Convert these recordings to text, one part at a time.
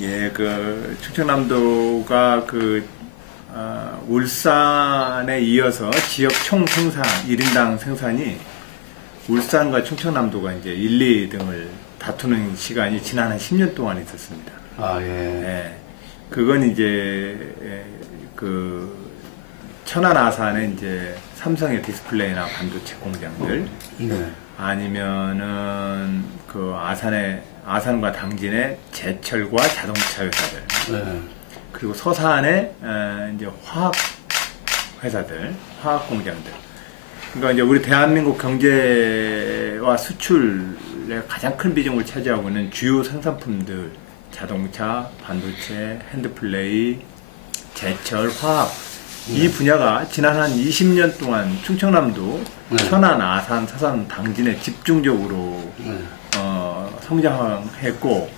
예, 그 충청남도가 울산에 이어서 지역 총 생산 1인당 생산이 울산과 충청남도가 이제 1, 2등을 다투는 시간이 지난 한 10년 동안 있었습니다. 아, 예. 예. 그건 이제 그 천안 아산의 이제 삼성의 디스플레이나 반도체 공장들, 네. 아니면은 그 아산과 당진의 제철과 자동차 회사들, 네. 그리고 서산의 이제 화학 회사들, 화학 공장들. 그러니까 이제 우리 대한민국 경제와 수출에 가장 큰 비중을 차지하고 있는 주요 생산품들, 자동차, 반도체, 핸드플레이, 제철, 화학. 이 분야가 지난 한 20년 동안 충청남도, 천안, 아산, 서산, 당진에 집중적으로 성장했고,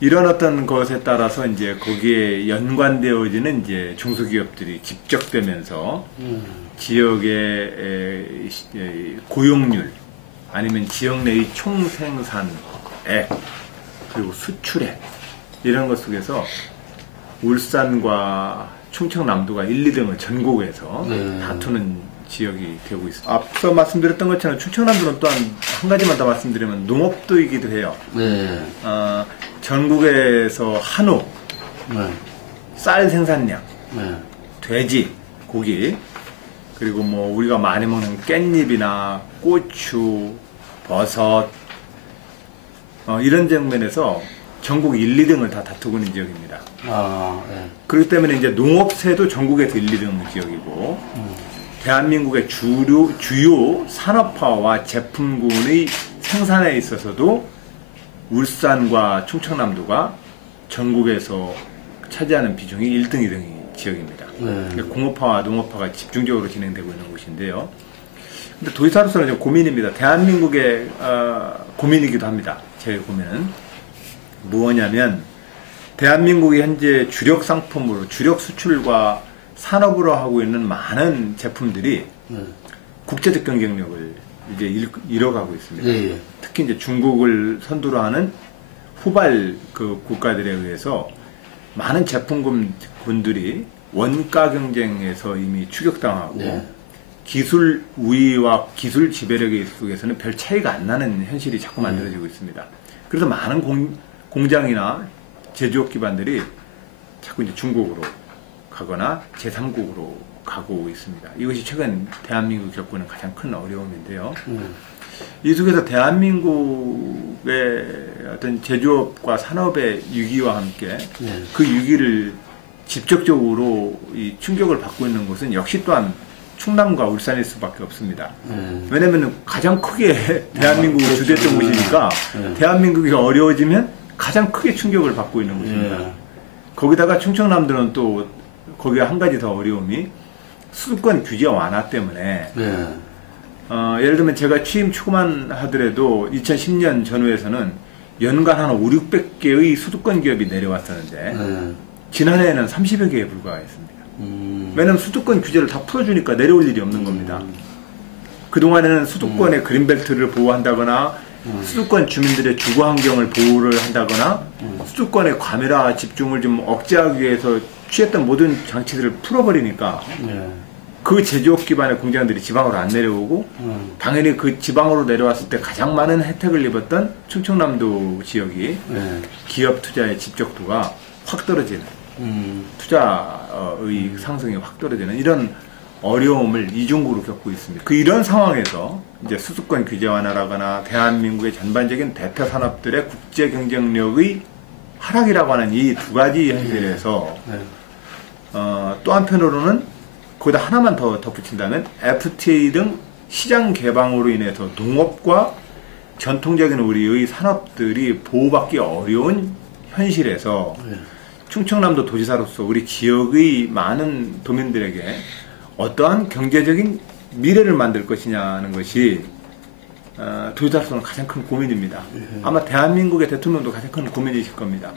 이런 어떤 것에 따라서 이제 거기에 연관되어지는 이제 중소기업들이 집적되면서 지역의 고용률, 아니면 지역 내의 총생산액, 그리고 수출액, 이런 것 속에서 울산과 충청남도가 1, 2등을 전국에서 다투는 지역이 되고 있습니다. 앞서 말씀드렸던 것처럼 충청남도는 또한 한 가지만 더 말씀드리면 농업도이기도 해요. 네. 전국에서 한우, 네. 쌀 생산량, 네. 돼지, 고기, 그리고 뭐 우리가 많이 먹는 깻잎이나 고추, 버섯, 이런 장면에서 전국 1, 2등을 다 다투고 있는 지역입니다. 아, 네. 그렇기 때문에 이제 농업세도 전국에서 1, 2등 지역이고, 대한민국의 주요 산업화와 제품군의 생산에 있어서도 울산과 충청남도가 전국에서 차지하는 비중이 1등, 2등 지역입니다. 공업화와 농업화가 집중적으로 진행되고 있는 곳인데요. 근데 도지사로서는 좀 고민입니다. 대한민국의 고민이기도 합니다. 제 고민은 무엇냐면, 대한민국이 현재 주력 상품으로, 주력 수출과 산업으로 하고 있는 많은 제품들이 국제적 경쟁력을 이제 잃어가고 있습니다. 네. 특히 이제 중국을 선두로 하는 후발 그 국가들에 의해서 많은 제품군들이 원가 경쟁에서 이미 추격당하고, 네. 기술 우위와 기술 지배력에 속에서는 별 차이가 안 나는 현실이 자꾸 만들어지고 있습니다. 그래서 많은 공장이나 제조업 기반들이 자꾸 이제 중국으로 가거나 제3국으로 가고 있습니다. 이것이 최근 대한민국이 겪고 있는 가장 큰 어려움인데요. 이 속에서 대한민국의 어떤 제조업과 산업의 위기와 함께 그 위기를 직접적으로 이 충격을 받고 있는 곳은 역시 또한 충남과 울산일 수밖에 없습니다. 왜냐하면 가장 크게 대한민국을 주도했던 곳이니까 대한민국이 어려워지면 가장 크게 충격을 받고 있는 곳입니다. 거기다가 충청남도는 또 거기에 한 가지 더 어려움이 수도권 규제 완화 때문에 예를 들면 제가 취임 초만 하더라도 2010년 전후에서는 연간 한 5, 600개의 수도권 기업이 내려왔었는데 지난해에는 30여 개에 불과했습니다. 왜냐하면 수도권 규제를 다 풀어주니까 내려올 일이 없는 겁니다. 그동안에는 수도권의 그린벨트를 보호한다거나 수도권 주민들의 주거 환경을 보호를 한다거나 수도권의 과밀화 집중을 좀 억제하기 위해서 취했던 모든 장치들을 풀어버리니까 그 제조업 기반의 공장들이 지방으로 안 내려오고 당연히 그 지방으로 내려왔을 때 가장 많은 혜택을 입었던 충청남도 지역이 기업 투자의 집적도가 확 떨어지는, 투자의 상승이 확 떨어지는 이런 어려움을 이중으로 겪고 있습니다. 이런 상황에서 이제 수도권 규제 완화라거나 대한민국의 전반적인 대표 산업들의 국제 경쟁력의 하락이라고 하는 이 두 가지 현실에서 또 한편으로는 거기다 하나만 더 덧붙인다면 FTA 등 시장 개방으로 인해서 농업과 전통적인 우리의 산업들이 보호받기 어려운 현실에서 충청남도 도지사로서 우리 지역의 많은 도민들에게 어떠한 경제적인 미래를 만들 것이냐는 것이 도지사로서는 가장 큰 고민입니다. 아마 대한민국의 대통령도 가장 큰 고민이실 겁니다.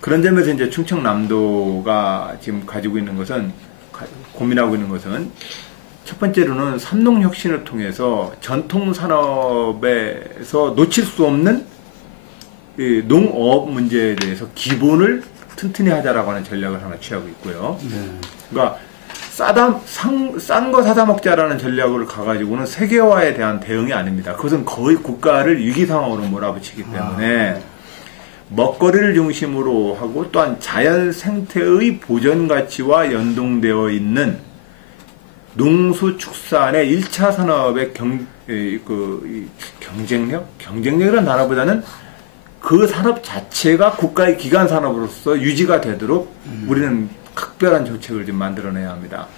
그런 점에서 이제 충청남도가 지금 가지고 있는 것은, 고민하고 있는 것은, 첫 번째로는 삼농혁신을 통해서 전통 산업에서 놓칠 수 없는 이 농업 문제에 대해서 기본을 튼튼히 하자라고 하는 전략을 하나 취하고 있고요. 그러니까 싼 거 사다 먹자라는 전략을 가가지고는 세계화에 대한 대응이 아닙니다. 그것은 거의 국가를 위기 상황으로 몰아붙이기 때문에 먹거리를 중심으로 하고 또한 자연 생태의 보전 가치와 연동되어 있는 농수축산의 1차 산업의 경쟁력이라는 단어보다는 그 산업 자체가 국가의 기간 산업으로서 유지가 되도록 우리는 각별한 정책을 좀 만들어내야 합니다.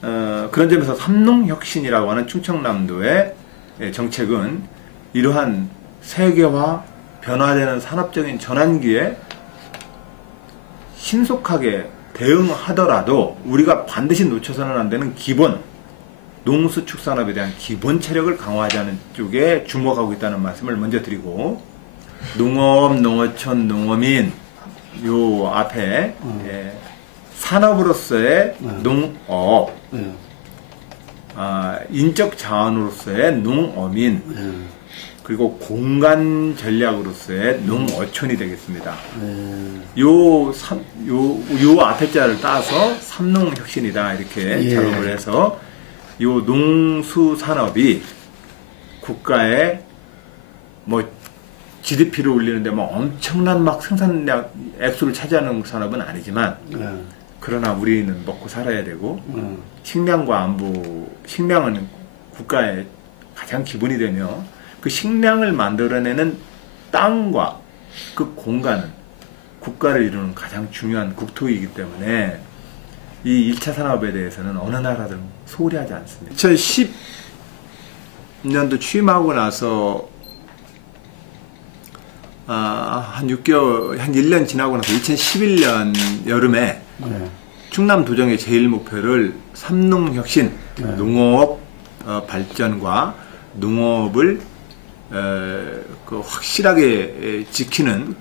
그런 점에서 삼농혁신이라고 하는 충청남도의 정책은 이러한 세계화, 변화되는 산업적인 전환기에 신속하게 대응하더라도 우리가 반드시 놓쳐서는 안 되는 기본, 농수축산업에 대한 기본 체력을 강화하자는 쪽에 주목하고 있다는 말씀을 먼저 드리고, 농업, 농어촌, 농어민 요 앞에 산업으로서의 농업, 인적 자원으로서의 농어민, 그리고 공간 전략으로서의 농어촌이 되겠습니다. 요 앞에 자를 따서 삼농혁신이다 이렇게 작업을 해서 요 농수산업이 국가의 뭐 GDP를 올리는데 뭐 엄청난 막 생산량 액수를 차지하는 산업은 아니지만 그러나 우리는 먹고 살아야 되고 식량과 안보, 식량은 국가의 가장 기본이 되며 그 식량을 만들어내는 땅과 그 공간은 국가를 이루는 가장 중요한 국토이기 때문에 이 1차 산업에 대해서는 어느 나라든 소홀히 하지 않습니다. 2010년도 취임하고 나서 한 6개월, 한 1년 지나고 나서 2011년 여름에 충남 도정의 제일 목표를 삼농혁신, 농업 발전과 농업을 확실하게 지키는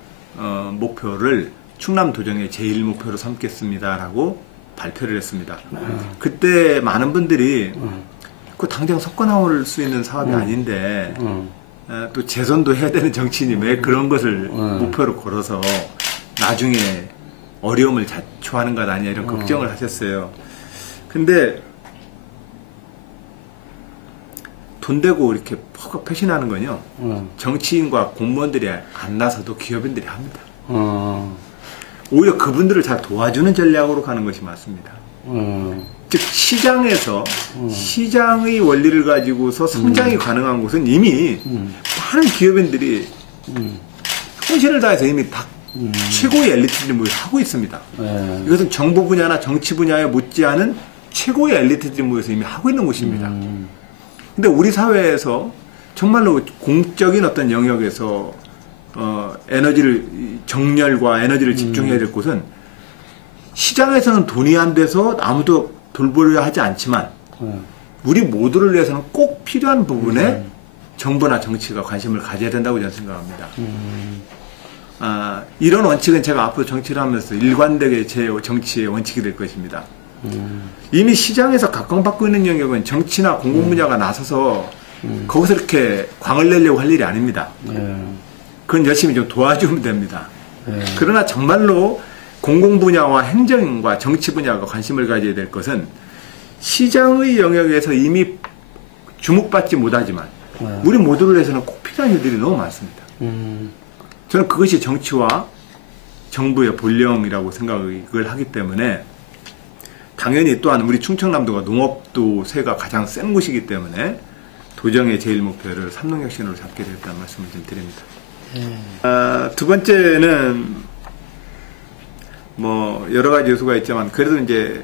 목표를 충남 도정의 제일 목표로 삼겠습니다라고 발표를 했습니다. 그때 많은 분들이 그 당장 섞어 나올 수 있는 사업이 아닌데 또 재선도 해야 되는 정치인이 왜 그런 것을 목표로 걸어서 나중에 어려움을 자초하는 것 아니냐 이런 걱정을 하셨어요. 근데 돈 대고 이렇게 패신하는 건요, 정치인과 공무원들이 안 나서도 기업인들이 합니다. 오히려 그분들을 잘 도와주는 전략으로 가는 것이 맞습니다. 즉 시장에서 시장의 원리를 가지고서 성장이 가능한 곳은 이미 많은 기업인들이 혼신을 다해서 이미 다 최고의 엘리트들이 모여서 하고 있습니다. 이것은 정보 분야나 정치 분야에 못지않은 최고의 엘리트들이 모여서 이미 하고 있는 곳입니다. 근데 우리 사회에서 정말로 공적인 어떤 영역에서 정열과 에너지를 집중해야 될 곳은 시장에서는 돈이 안 돼서 아무도 돌보려 하지 않지만 우리 모두를 위해서는 꼭 필요한 부분에 정부나 정치가 관심을 가져야 된다고 저는 생각합니다. 이런 원칙은 제가 앞으로 정치를 하면서 일관되게 제 정치의 원칙이 될 것입니다. 이미 시장에서 각광받고 있는 영역은 정치나 공공분야가 나서서 거기서 이렇게 광을 내려고 할 일이 아닙니다. 그건 열심히 좀 도와주면 됩니다. 그러나 정말로 공공분야와 행정과 정치 분야가 관심을 가져야 될 것은 시장의 영역에서 이미 주목받지 못하지만 우리 모두를 위해서는 꼭 필요한 일들이 너무 많습니다. 저는 그것이 정치와 정부의 본령이라고 생각을 하기 때문에 당연히 또한 우리 충청남도가 농업도 세가 가장 센 곳이기 때문에 도정의 제일 목표를 삼농혁신으로 잡게 되었다는 말씀을 좀 드립니다. 두 번째는 뭐 여러 가지 요소가 있지만 그래도 이제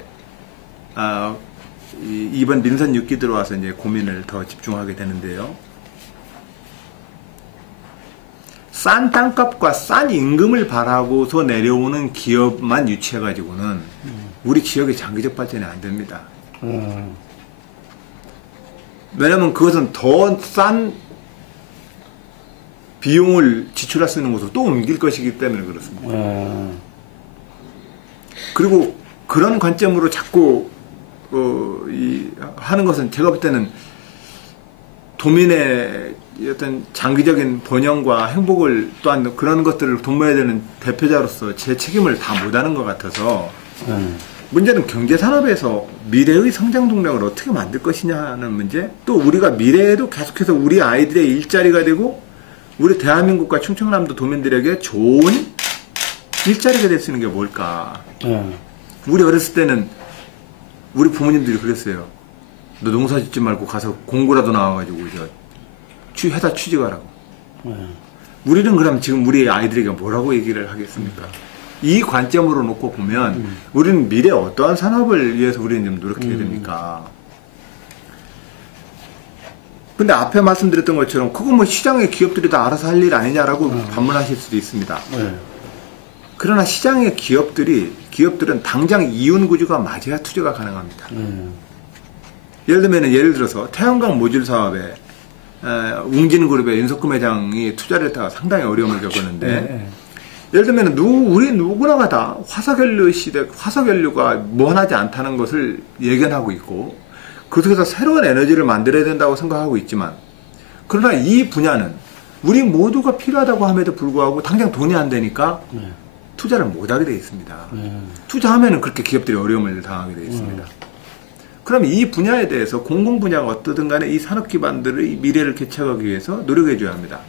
이번 민선 6기 들어와서 이제 고민을 더 집중하게 되는데요. 싼 땅값과 싼 임금을 바라고서 내려오는 기업만 유치해가지고는 우리 지역의 장기적 발전이 안 됩니다. 왜냐하면 그것은 더 싼 비용을 지출할 수 있는 곳으로 또 옮길 것이기 때문에 그렇습니다. 그리고 그런 관점으로 자꾸 하는 것은 제가 볼 때는 도민의 어떤 장기적인 번영과 행복을 또한 그런 것들을 도모해야 되는 대표자로서 제 책임을 다 못하는 것 같아서 문제는 경제산업에서 미래의 성장 동력을 어떻게 만들 것이냐는 문제, 또 우리가 미래에도 계속해서 우리 아이들의 일자리가 되고 우리 대한민국과 충청남도 도민들에게 좋은 일자리가 될 수 있는 게 뭘까. 우리 어렸을 때는 우리 부모님들이 그랬어요. 너 농사 짓지 말고 가서 공고라도 나와가지고 회사 취직하라고. 우리는 그럼 지금 우리 아이들에게 뭐라고 얘기를 하겠습니까? 이 관점으로 놓고 보면 우리는 미래에 어떠한 산업을 위해서 우리는 좀 노력해야 됩니까? 근데 앞에 말씀드렸던 것처럼 그거 뭐 시장의 기업들이 다 알아서 할 일 아니냐라고 반문하실 수도 있습니다. 그러나 시장의 기업들은 당장 이윤 구조가 맞아야 투자가 가능합니다. 예를 들어서 태양광 모듈 사업에 웅진그룹의 윤석금 회장이 투자를 했다가 상당히 어려움을 겪었는데 예를 들면 우리 누구나가 다 화석연료가 무한하지 않다는 것을 예견하고 있고 그 속에서 새로운 에너지를 만들어야 된다고 생각하고 있지만, 그러나 이 분야는 우리 모두가 필요하다고 함에도 불구하고 당장 돈이 안 되니까 투자를 못하게 되어 있습니다. 투자하면 그렇게 기업들이 어려움을 당하게 되어 있습니다. 그럼 이 분야에 대해서 공공 분야가 어떻든 간에 이 산업 기반들의 미래를 개척하기 위해서 노력해 줘야 합니다.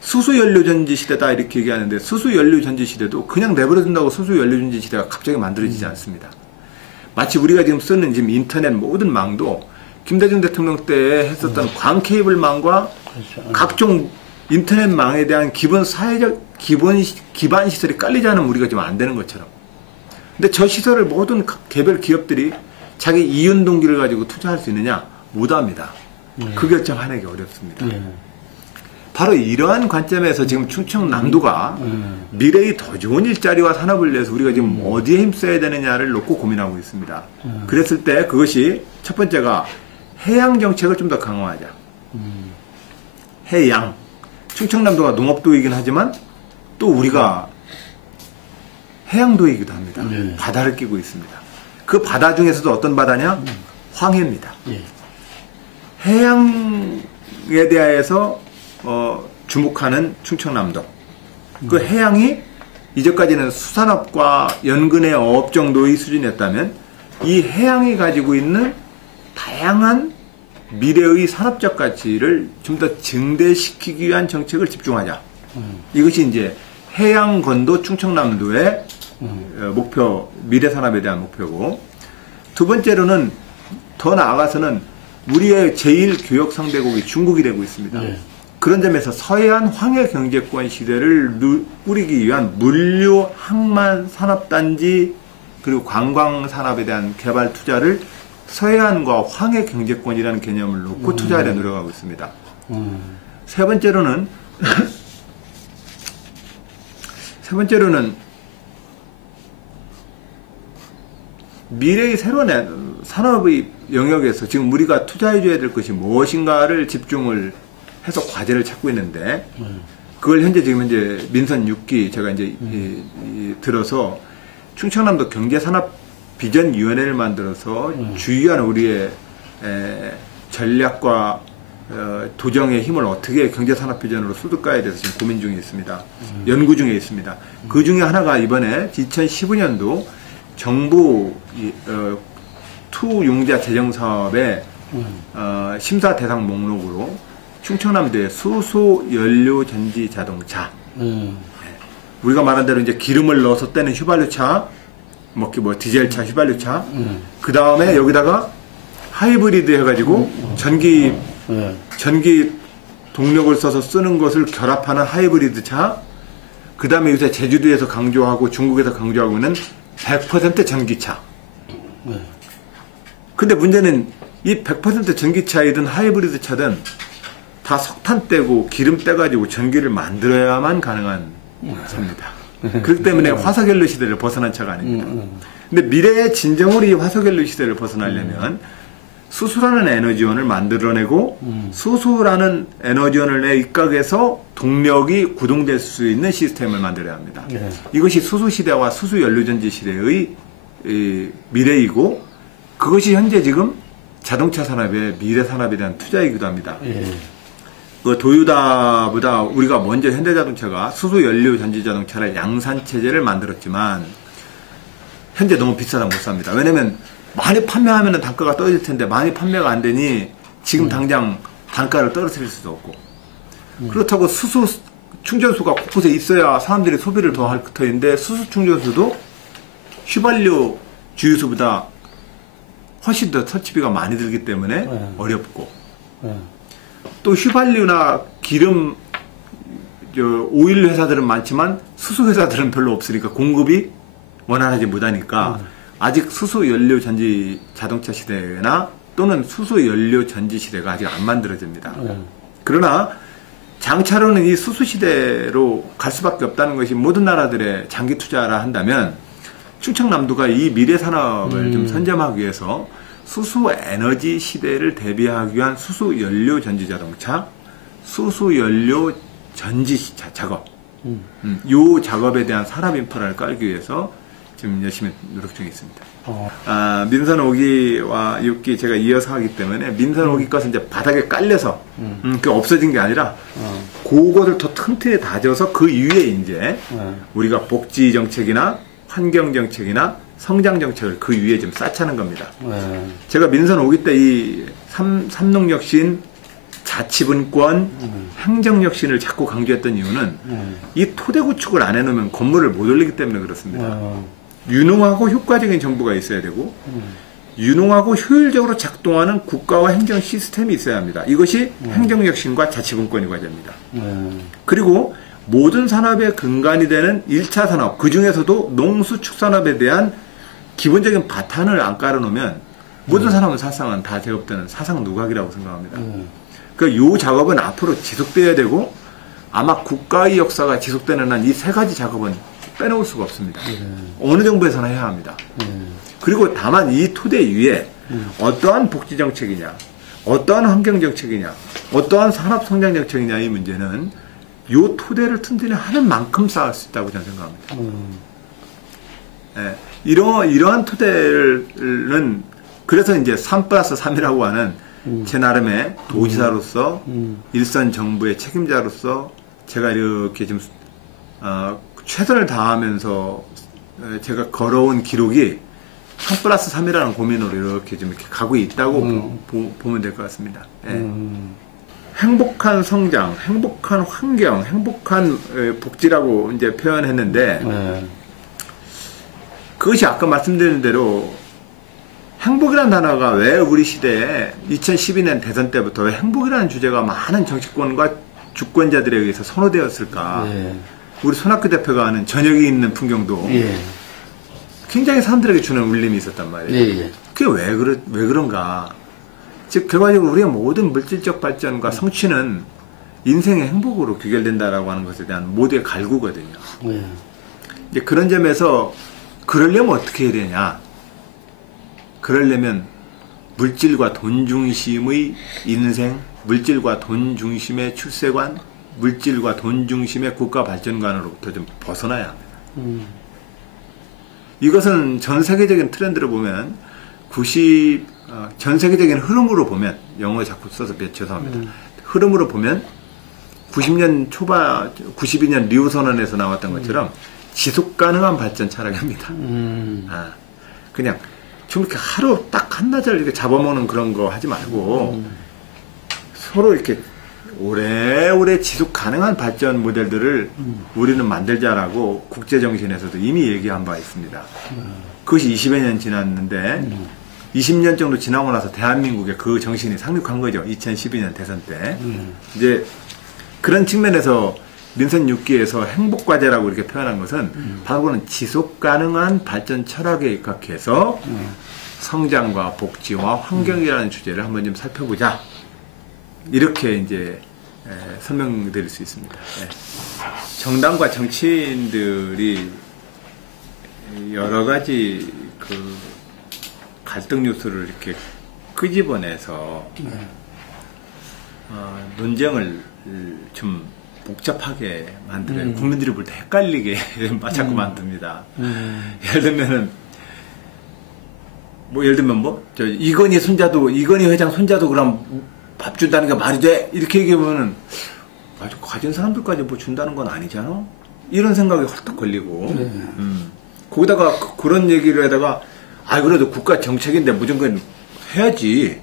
수소연료전지 시대다 이렇게 얘기하는데, 수소연료전지 시대도 그냥 내버려둔다고 수소연료전지 시대가 갑자기 만들어지지 않습니다. 마치 우리가 지금 쓰는 지금 인터넷 모든 망도 김대중 대통령 때 했었던 광 케이블망과 각종 인터넷망에 대한 기본 사회적 기반 시설이 깔리지 않으면 우리가 지금 안 되는 것처럼. 근데 저 시설을 모든 개별 기업들이 자기 이윤 동기를 가지고 투자할 수 있느냐? 못합니다. 그 결정하기 어렵습니다. 바로 이러한 관점에서 지금 충청남도가 미래의 더 좋은 일자리와 산업을 위해서 우리가 지금 어디에 힘써야 되느냐를 놓고 고민하고 있습니다. 그랬을 때 그것이 첫 번째가 해양 정책을 좀 더 강화하자. 해양. 충청남도가 농업도이긴 하지만 또 우리가 해양도이기도 합니다. 바다를 끼고 있습니다. 그 바다 중에서도 어떤 바다냐? 황해입니다. 해양에 대해서 주목하는 충청남도. 그 해양이 이제까지는 수산업과 연근의 어업 정도의 수준이었다면 이 해양이 가지고 있는 다양한 미래의 산업적 가치를 좀 더 증대시키기 위한 정책을 집중하자. 이것이 이제 해양건도 충청남도의 목표, 미래 산업에 대한 목표고, 두 번째로는 더 나아가서는 우리의 제1교역 상대국이 중국이 되고 있습니다. 그런 점에서 서해안 황해 경제권 시대를 꾸리기 위한 물류, 항만, 산업단지 그리고 관광 산업에 대한 개발 투자를 서해안과 황해 경제권이라는 개념을 놓고 투자하려 노력하고 있습니다. 세 번째로는 미래의 새로운 산업의 영역에서 지금 우리가 투자해줘야 될 것이 무엇인가를 집중을 해서 과제를 찾고 있는데, 그걸 현재 민선 6기 제가 이제 들어서 충청남도 경제산업 비전위원회를 만들어서 주요한 우리의 전략과 도정의 힘을 어떻게 경제산업 비전으로 쏟을까에 대해서 지금 고민 중에 있습니다. 연구 중에 있습니다. 그 중에 하나가 이번에 2015년도 정부 투융자 재정사업의 심사 대상 목록으로 충청남도의 수소연료전지 자동차, 우리가 말한 대로 이제 기름을 넣어서 떼는 휘발유차, 뭐 디젤차, 휘발유차, 그 다음에 여기다가 하이브리드 해가지고 전기 동력을 써서 쓰는 것을 결합하는 하이브리드 차, 그 다음에 요새 제주도에서 강조하고 중국에서 강조하고 있는 100% 전기차. 근데 문제는 이 100% 전기차이든 하이브리드 차든 다 석탄 떼고 기름 떼가지고 전기를 만들어야만 가능한 차입니다. 그렇기 때문에 화석연료 시대를 벗어난 차가 아닙니다. 근데 미래의 진정으로 이 화석연료 시대를 벗어나려면 수소라는 에너지원을 만들어내고 수소라는 에너지원을 내 입각해서 동력이 구동될 수 있는 시스템을 만들어야 합니다. 이것이 수소시대와 수소연료전지 시대의 미래이고, 그것이 현재 지금 자동차 산업의 미래 산업에 대한 투자이기도 합니다. 예. 그 도요타보다 우리가 먼저 현대자동차가 수소 연료 전지 자동차를 양산 체제를 만들었지만 현재 너무 비싸다 못 삽니다. 왜냐면 많이 판매하면 단가가 떨어질 텐데 많이 판매가 안 되니 지금 당장 단가를 떨어뜨릴 수도 없고 그렇다고 수소 충전소가 곳곳에 있어야 사람들이 소비를 더 할 터인데 수소 충전소도 휘발유 주유소보다 훨씬 더 설치비가 많이 들기 때문에 어렵고 또 휘발유나 기름 오일 회사들은 많지만 수소 회사들은 별로 없으니까 공급이 원활하지 못하니까 아직 수소 연료 전지 자동차 시대나 또는 수소 연료 전지 시대가 아직 안 만들어집니다. 그러나 장차로는 이 수소 시대로 갈 수밖에 없다는 것이 모든 나라들의 장기 투자라 한다면 충청남도가 이 미래 산업을 좀 선점하기 위해서 수소 에너지 시대를 대비하기 위한 수소 연료 전지 자동차, 수소 연료 전지 작업, 요 작업에 대한 산업 인프라를 깔기 위해서 지금 열심히 노력 중에 있습니다. 민선 5기와 6기 제가 이어서 하기 때문에 민선 5기 것은 이제 바닥에 깔려서 그 없어진 게 아니라 그거를 더 튼튼히 다져서 그 위에 이제 우리가 복지 정책이나 환경 정책이나 성장 정책을 그 위에 좀 쌓자는 겁니다. 제가 민선 5기 때 이 삼농혁신, 자치분권, 행정혁신을 자꾸 강조했던 이유는 이 토대 구축을 안 해놓으면 건물을 못 올리기 때문에 그렇습니다. 유능하고 효과적인 정부가 있어야 되고 유능하고 효율적으로 작동하는 국가와 행정 시스템이 있어야 합니다. 이것이 행정혁신과 자치분권의 과제입니다. 그리고 모든 산업의 근간이 되는 1차 산업, 그 중에서도 농수축산업에 대한 기본적인 바탕을 안 깔아놓으면 모든 산업은 사실상은 다 제업되는 사상 누각이라고 생각합니다. 그러니까 이 작업은 앞으로 지속돼야 되고 아마 국가의 역사가 지속되는 한 이 세 가지 작업은 빼놓을 수가 없습니다. 어느 정부에서나 해야 합니다. 그리고 다만 이 토대 위에 어떠한 복지 정책이냐, 어떠한 환경 정책이냐, 어떠한 산업 성장 정책이냐 이 문제는 이 토대를 튼튼히 하는 만큼 쌓을 수 있다고 저는 생각합니다. 예, 이러한 토대는 그래서 이제 3+3이라고 하는 제 나름의 도지사로서 일선 정부의 책임자로서 제가 이렇게 좀 최선을 다하면서 제가 걸어온 기록이 3+3이라는 고민으로 이렇게 좀 이렇게 가고 있다고 보면 될 것 같습니다. 예. 행복한 성장, 행복한 환경, 행복한 복지라고 이제 표현했는데 그것이 아까 말씀드린 대로 행복이라는 단어가 왜 우리 시대에 2012년 대선 때부터 왜 행복이라는 주제가 많은 정치권과 주권자들에 의해서 선호되었을까? 우리 손학규 대표가 하는 저녁이 있는 풍경도 굉장히 사람들에게 주는 울림이 있었단 말이에요. 그게 왜 그런가? 즉 결과적으로 우리의 모든 물질적 발전과 성취는 인생의 행복으로 귀결된다라고 하는 것에 대한 모두의 갈구거든요. 이제 그런 점에서 그러려면 어떻게 해야 되냐? 그러려면 물질과 돈 중심의 인생, 물질과 돈 중심의 출세관, 물질과 돈 중심의 국가 발전관으로부터 좀 벗어나야 합니다. 이것은 전 세계적인 트렌드를 보면 전 세계적인 흐름으로 보면 영어 자꾸 써서 죄송합니다. 흐름으로 보면 90년 초반 92년 리우 선언에서 나왔던 것처럼 지속 가능한 발전 철학입니다. 그냥 좀 이렇게 하루 딱 한나절 이렇게 잡아먹는 그런 거 하지 말고 서로 이렇게 오래오래 지속 가능한 발전 모델들을 우리는 만들자라고 국제정신에서도 이미 얘기한 바 있습니다. 그것이 20여 년 지났는데 20년 정도 지나고 나서 대한민국의 그 정신이 상륙한 거죠. 2012년 대선 때. 이제 그런 측면에서 민선 6기에서 행복과제라고 이렇게 표현한 것은 바로 그는 지속 가능한 발전 철학에 입각해서 성장과 복지와 환경이라는 주제를 한번 좀 살펴보자. 이렇게 이제 설명드릴 수 있습니다. 정당과 정치인들이 여러 가지 그 갈등 요소를 이렇게 끄집어내서 논쟁을 좀 복잡하게 만들어요. 국민들이 볼 때 헷갈리게 자꾸 만듭니다. 예를 들면은 뭐 예를 들면 뭐 저 이건희 회장 손자도 그럼 밥 준다는 게 말이 돼? 이렇게 얘기하면은 아주 가진 사람들까지 뭐 준다는 건 아니잖아. 이런 생각이 헐떡 걸리고 거기다가 그런 얘기를 하다가 그래도 국가 정책인데 무조건 해야지.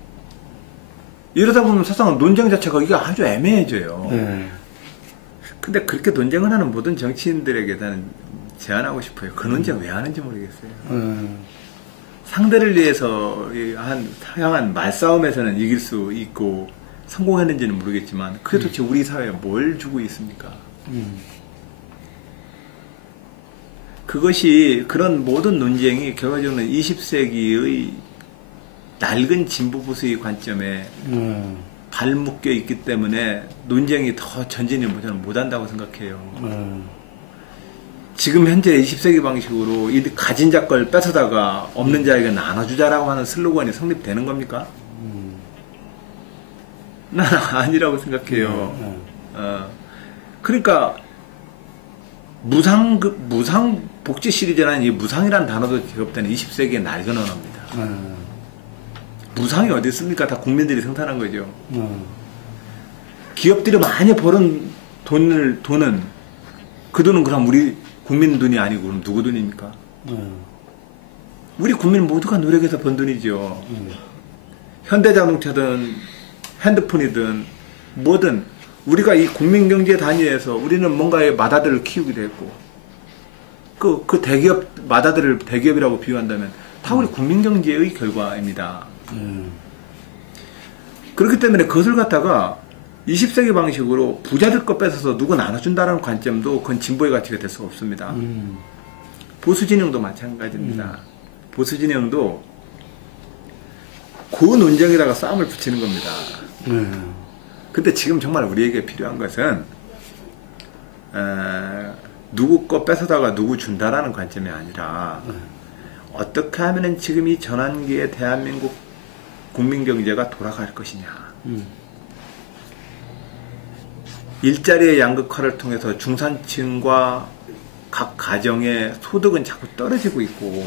이러다 보면 사실상 논쟁 자체가 이게 아주 애매해져요. 근데 그렇게 논쟁을 하는 모든 정치인들에게 나는 제안하고 싶어요. 그 논쟁 왜 하는지 모르겠어요. 상대를 위해서 향한 말싸움에서는 이길 수 있고 성공했는지는 모르겠지만 그게 도대체 우리 사회에 뭘 주고 있습니까? 그것이 그런 모든 논쟁이 결과적으로는 20세기의 낡은 진보 보수의 관점에 발묶여 있기 때문에 논쟁이 더 전진을 못한다고 생각해요. 지금 현재 20세기 방식으로 이 가진 자 걸 뺏어다가 없는 자에게 나눠주자라고 하는 슬로건이 성립되는 겁니까? 난 아니라고 생각해요. 그러니까 무상 복지 시리즈라는 이 무상이라는 단어도 제법되는 20세기의 낡은 언어입니다. 무상이 어디 있습니까? 다 국민들이 생산한 거죠. 기업들이 많이 버는 돈은 그 돈은 그럼 우리 국민 돈이 아니고 그럼 누구 돈입니까? 우리 국민 모두가 노력해서 번 돈이죠. 현대자동차든 핸드폰이든 뭐든 우리가 이 국민경제 단위에서 우리는 뭔가의 마다들을 키우기도 했고 그 대기업 마다들을 대기업이라고 비유한다면 다 우리 국민경제의 결과입니다. 그렇기 때문에 그것을 갖다가 20세기 방식으로 부자들 거 뺏어서 누구 나눠준다는 관점도 그건 진보의 가치가 될 수가 없습니다. 보수진영도 마찬가지입니다. 보수진영도 그 논쟁에다가 싸움을 붙이는 겁니다. 근데 지금 정말 우리에게 필요한 것은 누구 거 뺏어다가 누구 준다라는 관점이 아니라 어떻게 하면 지금 이 전환기에 대한민국 국민경제가 돌아갈 것이냐. 일자리의 양극화를 통해서 중산층과 각 가정의 소득은 자꾸 떨어지고 있고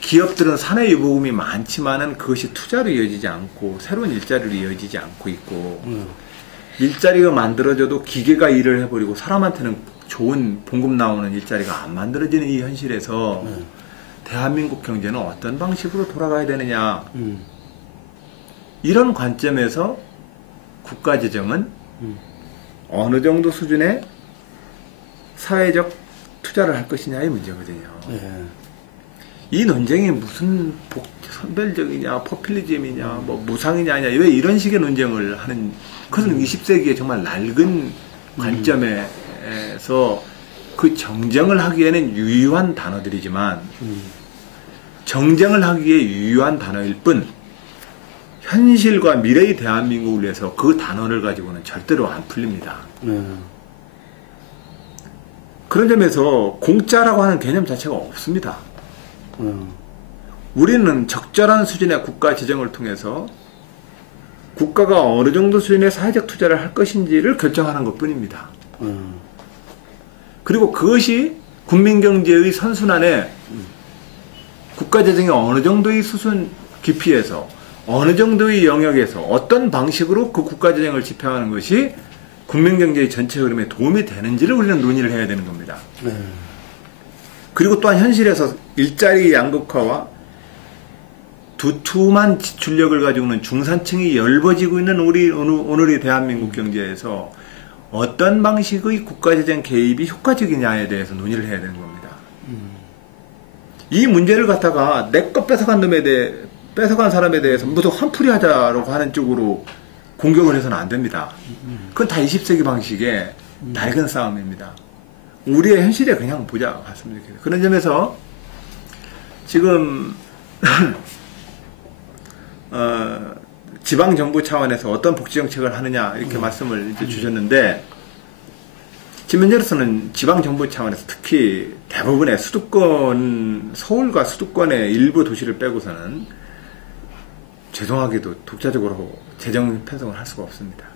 기업들은 사내 유보금이 많지만은 그것이 투자로 이어지지 않고 새로운 일자리로 이어지지 않고 있고 일자리가 만들어져도 기계가 일을 해버리고 사람한테는 좋은 봉급 나오는 일자리가 안 만들어지는 이 현실에서 대한민국 경제는 어떤 방식으로 돌아가야 되느냐 이런 관점에서 국가재정은 어느 정도 수준의 사회적 투자를 할 것이냐의 문제거든요. 이 논쟁이 무슨 선별적이냐, 포퓰리즘이냐, 뭐 무상이냐, 왜 이런 식의 논쟁을 하는, 그것은 20세기의 정말 낡은 관점에서 그 정쟁을 하기에는 유효한 단어들이지만, 정쟁을 하기에 유효한 단어일 뿐, 현실과 미래의 대한민국을 위해서 그 단어를 가지고는 절대로 안 풀립니다. 그런 점에서 공짜라고 하는 개념 자체가 없습니다. 우리는 적절한 수준의 국가 재정을 통해서 국가가 어느 정도 수준의 사회적 투자를 할 것인지를 결정하는 것 뿐입니다. 그리고 그것이 국민경제의 선순환에 국가 재정이 어느 정도의 수준 깊이에서 어느 정도의 영역에서 어떤 방식으로 그 국가 재정을 집행하는 것이 국민경제의 전체 흐름에 도움이 되는지를 우리는 논의를 해야 되는 겁니다. 그리고 또한 현실에서 일자리 양극화와 두툼한 지출력을 가지고는 중산층이 열버지고 있는 오늘의 대한민국 경제에서 어떤 방식의 국가재정 개입이 효과적이냐에 대해서 논의를 해야 되는 겁니다. 이 문제를 갖다가 내 것 뺏어간 사람에 대해서 모두 한풀이 하자라고 하는 쪽으로 공격을 해서는 안 됩니다. 그건 다 20세기 방식의 낡은 싸움입니다. 우리의 현실에 그냥 보자 봤으면 좋겠어요. 그런 점에서 지금 지방정부 차원에서 어떤 복지정책을 하느냐 이렇게 말씀을 이제 주셨는데 지금 현재로서는 지방정부 차원에서 특히 대부분의 수도권, 서울과 수도권의 일부 도시를 빼고서는 죄송하게도 독자적으로 재정 편성을 할 수가 없습니다.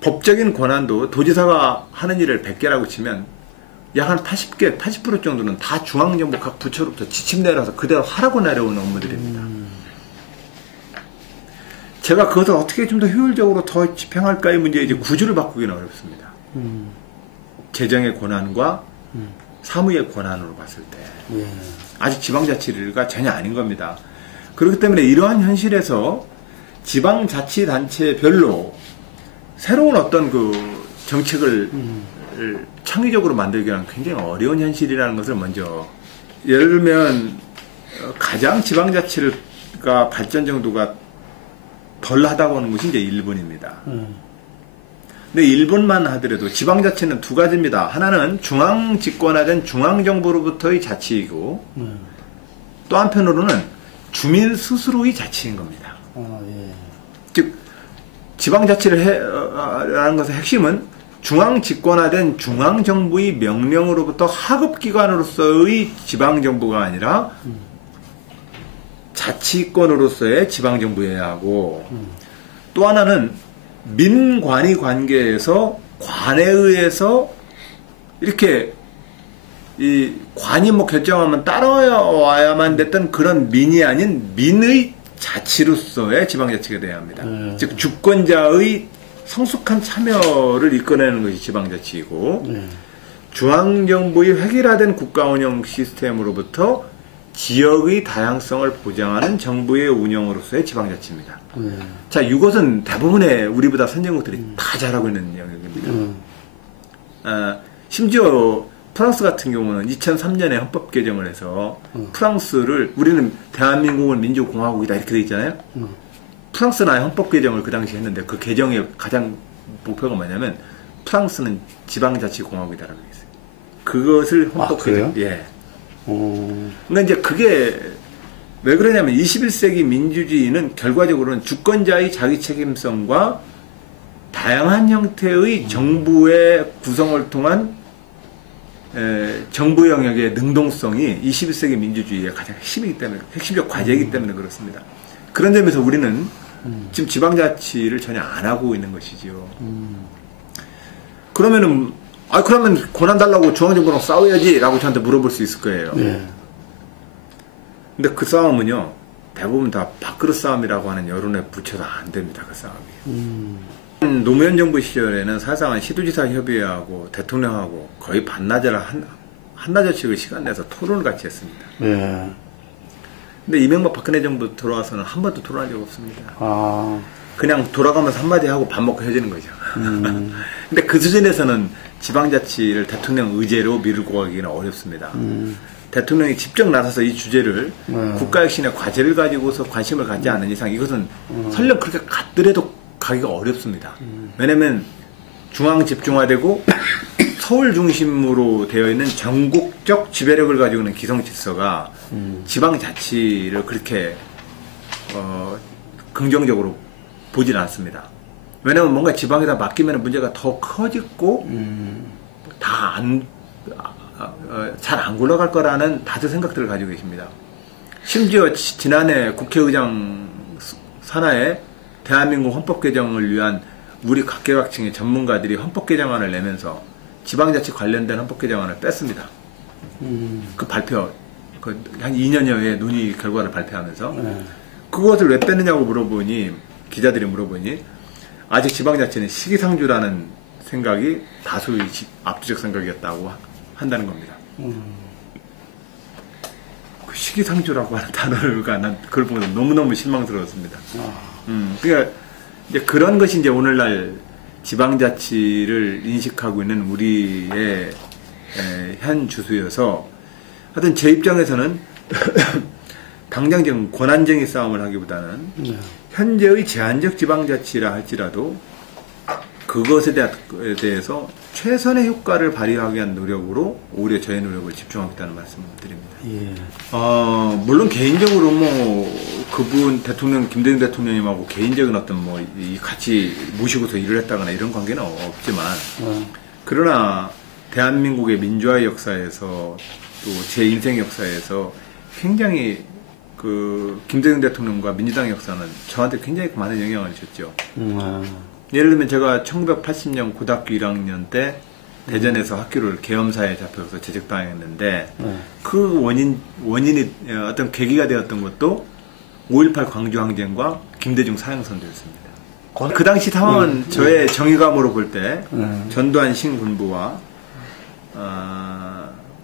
법적인 권한도 도지사가 하는 일을 100개라고 치면 약 한 80% 정도는 다 중앙정부 각 부처로부터 지침 내려서 그대로 하라고 내려오는 업무들입니다. 제가 그것을 어떻게 좀 더 효율적으로 더 집행할까의 문제에 이제 구조를 바꾸기는 어렵습니다. 재정의 권한과 사무의 권한으로 봤을 때 아직 지방자치가 전혀 아닌 겁니다. 그렇기 때문에 이러한 현실에서 지방자치단체별로 새로운 어떤 그 정책을 창의적으로 만들기는 굉장히 어려운 현실이라는 것을 먼저, 예를 들면 가장 지방자치가 발전 정도가 덜 하다고 하는 것이 이제 일본입니다. 근데 일본만 하더라도 지방자치는 두 가지입니다. 하나는 중앙 집권화된 중앙정부로부터의 자치이고 또 한편으로는 주민 스스로의 자치인 겁니다. 즉 지방자치를 라는 것의 핵심은 중앙 집권화된 중앙정부의 명령으로부터 하급기관으로서의 지방정부가 아니라 자치권으로서의 지방정부여야 하고, 또 하나는 민관의 관계에서 관에 의해서 이렇게 이 관이 뭐 결정하면 따라와야만 됐던 그런 민이 아닌 민의 자치로서의 지방자치가 돼야 합니다. 즉 주권자의 성숙한 참여를 이끌어내는 것이 지방자치이고, 중앙정부의 획일화된 국가운영 시스템으로부터 지역의 다양성을 보장하는 정부의 운영으로서의 지방자치입니다. 자, 이것은 대부분의 우리보다 선진국들이 다 잘하고 있는 영역입니다. 심지어 프랑스 같은 경우는 2003년에 헌법 개정을 해서 프랑스를, 우리는 대한민국은 민주공화국이다 이렇게 돼 있잖아요. 프랑스는 아예 헌법 개정을 그 당시에 했는데 그 개정의 가장 목표가 뭐냐면 프랑스는 지방자치공화국이다라고 했어요. 그것을 헌법 개정. 예. 그러니까 이제 그게 왜 그러냐면 21세기 민주주의는 결과적으로는 주권자의 자기책임성과 다양한 형태의 정부의 구성을 통한 정부 영역의 능동성이 21세기 민주주의의 가장 핵심이기 때문에, 핵심적 과제이기 때문에 그렇습니다. 그런 점에서 우리는 지금 지방자치를 전혀 안 하고 있는 것이지요. 그러면 권한 달라고 중앙정부랑 싸워야지 라고 저한테 물어볼 수 있을 거예요. 근데 그 싸움은요, 대부분 다 밥그릇 싸움이라고 하는 여론에 붙여서 안 됩니다. 그 싸움이. 노무현 정부 시절에는 사실상 시도지사 협의회하고 대통령하고 거의 반나절 한나절씩을 시간 내서 토론을 같이 했습니다. 근데 이명박 박근혜 정부 들어와서는 한 번도 토론한 적 없습니다. 그냥 돌아가면서 한마디 하고 밥 먹고 헤어지는 거죠. 근데 그 수준에서는 지방자치를 대통령 의제로 밀고 가기는 어렵습니다. 대통령이 직접 나서서 이 주제를 국가혁신의 과제를 가지고서 관심을 갖지 않는 이상 이것은 설령 그렇게 갔더라도 가기가 어렵습니다. 왜냐면 중앙 집중화되고 서울 중심으로 되어 있는 전국적 지배력을 가지고 있는 기성질서가 지방자치를 그렇게 긍정적으로 보진 않습니다. 왜냐면 뭔가 지방에다 맡기면 문제가 더 커지고 잘 안 굴러갈 거라는 다들 생각들을 가지고 계십니다. 심지어 지난해 국회의장 산하에 대한민국 헌법 개정을 위한 우리 각계각층의 전문가들이 헌법 개정안을 내면서 지방자치 관련된 헌법 개정안을 뺐습니다. 그 발표, 한 2년여의 논의 결과를 발표하면서 그것을 왜 뺐느냐고 기자들이 물어보니 아직 지방자치는 시기상조라는 생각이 다수의 압도적 생각이었다고 한다는 겁니다. 그 시기상조라고 하는 단어가 난 그걸 보면서 너무너무 실망스러웠습니다. 그러니까 이제 그런 것이 이제 오늘날 지방자치를 인식하고 있는 우리의 현 주소여서, 하여튼 제 입장에서는 당장 지금 권한쟁의 싸움을 하기보다는 현재의 제한적 지방자치라 할지라도 그것에 대해서 최선의 효과를 발휘하기 위한 노력으로 오히려 저의 노력을 집중하겠다는 말씀을 드립니다. 물론 개인적으로 그분 김대중 대통령님하고 개인적인 어떤 같이 모시고서 일을 했다거나 이런 관계는 없지만, 그러나 대한민국의 민주화의 역사에서 또 제 인생 역사에서 굉장히 김대중 대통령과 민주당 역사는 저한테 굉장히 많은 영향을 줬죠. 예를 들면 제가 1980년 고등학교 1학년 때 대전에서 학교를 계엄사에 잡혀서 제적당했는데 그 원인이 어떤 계기가 되었던 것도 5.18 광주항쟁과 김대중 사형선고였습니다. 그 당시 상황은 저의 정의감으로 볼 때 전두환 신군부와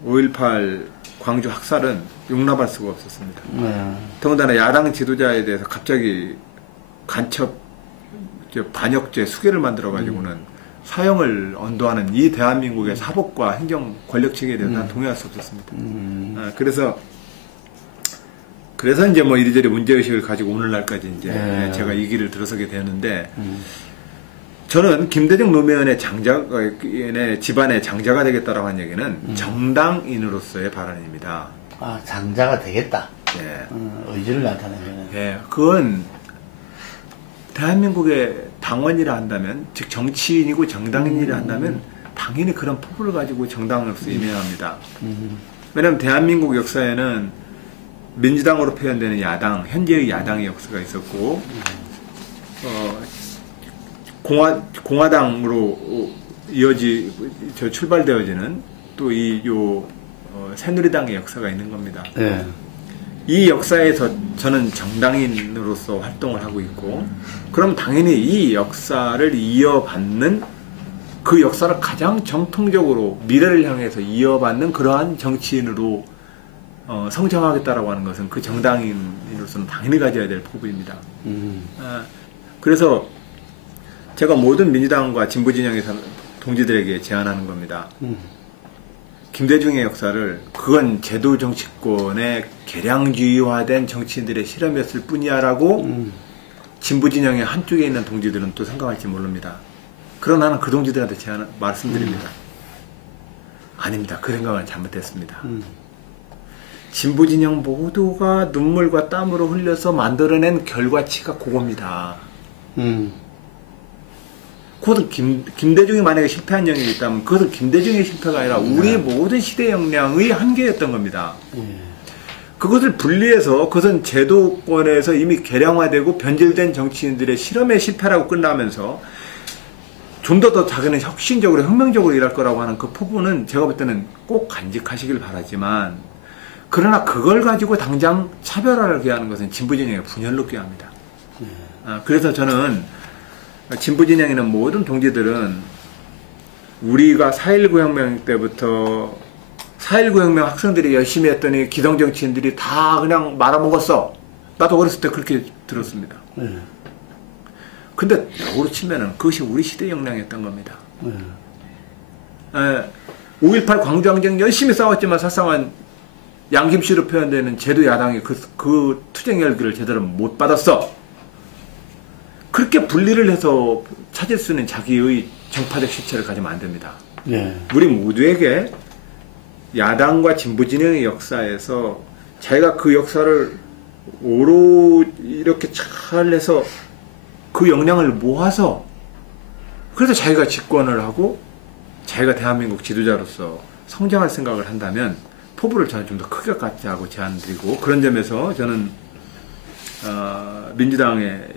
5.18 광주 학살은 용납할 수가 없었습니다. 더군다나 야당 지도자에 대해서 갑자기 간첩 반역죄 수개를 만들어가지고는 사형을 언도하는 이 대한민국의 사법과 행정 권력체계에 대해서는 동의할 수 없었습니다. 그래서 이제 뭐 이리저리 문제의식을 가지고 오늘날까지 이제 제가 이 길을 들어서게 되었는데, 저는 김대중 노무현의 집안의 장자가 되겠다라고 한 얘기는 정당인으로서의 발언입니다. 아, 장자가 되겠다. 예. 의지를 나타내는. 예. 그건 대한민국의 당원이라 한다면, 즉 정치인이고 정당인이라 한다면 당연히 그런 포부를 가지고 정당으로서 임해야 합니다. 왜냐하면 대한민국 역사에는 민주당으로 표현되는 야당, 현재의 야당의 역사가 있었고, 공화당으로 출발되어지는 또 새누리당의 역사가 있는 겁니다. 네. 이 역사에서 저는 정당인으로서 활동을 하고 있고, 그럼 당연히 이 역사를 이어받는, 그 역사를 가장 정통적으로 미래를 향해서 이어받는 그러한 정치인으로 성장하겠다라고 하는 것은 그 정당인으로서는 당연히 가져야 될 포부입니다. 그래서 제가 모든 민주당과 진보진영의 동지들에게 제안하는 겁니다. 김대중의 역사를, 그건 제도 정치권의 계량주의화된 정치인들의 실험이었을 뿐이야라고 진보진영의 한쪽에 있는 동지들은 또 생각할지 모릅니다. 그러나 나는 그 동지들한테 말씀드립니다. 아닙니다. 그 생각은 잘못됐습니다. 진보진영 모두가 눈물과 땀으로 흘려서 만들어낸 결과치가 그겁니다. 그것은 김대중이 만약에 실패한 영역이 있다면 그것은 김대중의 실패가 아니라 우리 모든 시대 역량의 한계였던 겁니다. 그것을 분리해서 그것은 제도권에서 이미 계량화되고 변질된 정치인들의 실험의 실패라고 끝나면서 좀 더 자기는 혁신적으로 혁명적으로 일할 거라고 하는 그 포부는 제가 볼 때는 꼭 간직하시길 바라지만, 그러나 그걸 가지고 당장 차별화를 기하는 것은 진보진영의 분열로 기합니다. 그래서 저는 진보진영에 있는 모든 동지들은 우리가 4.19 혁명 때부터 4.19 혁명 학생들이 열심히 했더니 기성정치인들이 다 그냥 말아먹었어. 나도 어렸을 때 그렇게 들었습니다. 근데 역으로 치면은 그것이 우리 시대 역량이었던 겁니다. 5.18 광주항쟁 열심히 싸웠지만 사실상은 양김씨로 표현되는 제도 야당이 그 투쟁 열기를 제대로 못 받았어. 그렇게 분리를 해서 찾을 수 있는 자기의 정파적 실체를 가지면 안 됩니다. 우리 모두에게 야당과 진보진영의 역사에서 자기가 그 역사를 오로 이렇게 잘 해서 그 역량을 모아서, 그래서 자기가 집권을 하고 자기가 대한민국 지도자로서 성장할 생각을 한다면 포부를 저는 좀 더 크게 갖자고 제안드리고, 그런 점에서 저는 민주당의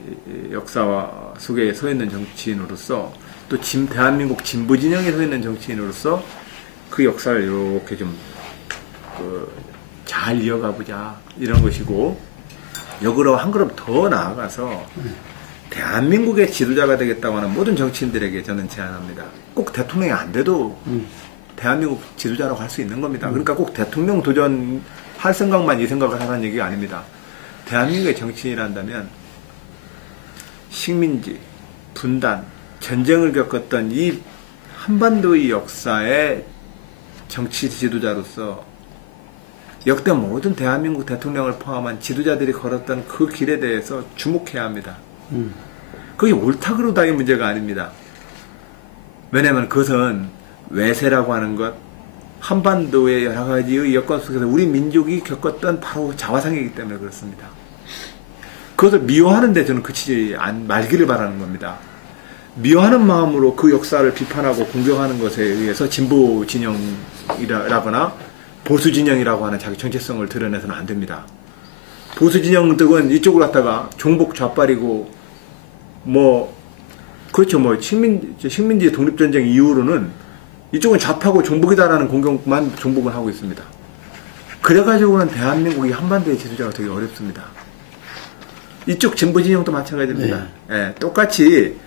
역사와 속에 서 있는 정치인으로서, 또 대한민국 진보진영에 서 있는 정치인으로서 그 역사를 이렇게 좀 잘 이어가보자, 이런 것이고, 역으로 한 걸음 더 나아가서 대한민국의 지도자가 되겠다고 하는 모든 정치인들에게 저는 제안합니다. 꼭 대통령이 안 돼도 대한민국 지도자라고 할 수 있는 겁니다. 그러니까 꼭 대통령 도전할 생각만 이 생각을 하라는 얘기가 아닙니다. 대한민국의 정치인이란다면 식민지, 분단, 전쟁을 겪었던 이 한반도의 역사의 정치 지도자로서 역대 모든 대한민국 대통령을 포함한 지도자들이 걸었던 그 길에 대해서 주목해야 합니다. 그게 옳다 그르다의 문제가 아닙니다. 왜냐하면 그것은 외세라고 하는 것, 한반도의 여러 가지의 여건 속에서 우리 민족이 겪었던 바로 자화상이기 때문에 그렇습니다. 그것을 미워하는데 저는 그치지 말기를 바라는 겁니다. 미워하는 마음으로 그 역사를 비판하고 공격하는 것에 의해서 진보 진영이라거나 보수 진영이라고 하는 자기 정체성을 드러내서는 안 됩니다. 보수 진영들은 이쪽으로 갔다가 종북 좌빨이고, 그렇죠. 식민지 독립전쟁 이후로는 이쪽은 좌파고 종북이다라는 공격만 종북을 하고 있습니다. 그래가지고는 대한민국이 한반도의 지도자가 되게 어렵습니다. 이쪽 진보 진영도 마찬가지입니다. 예, 똑같이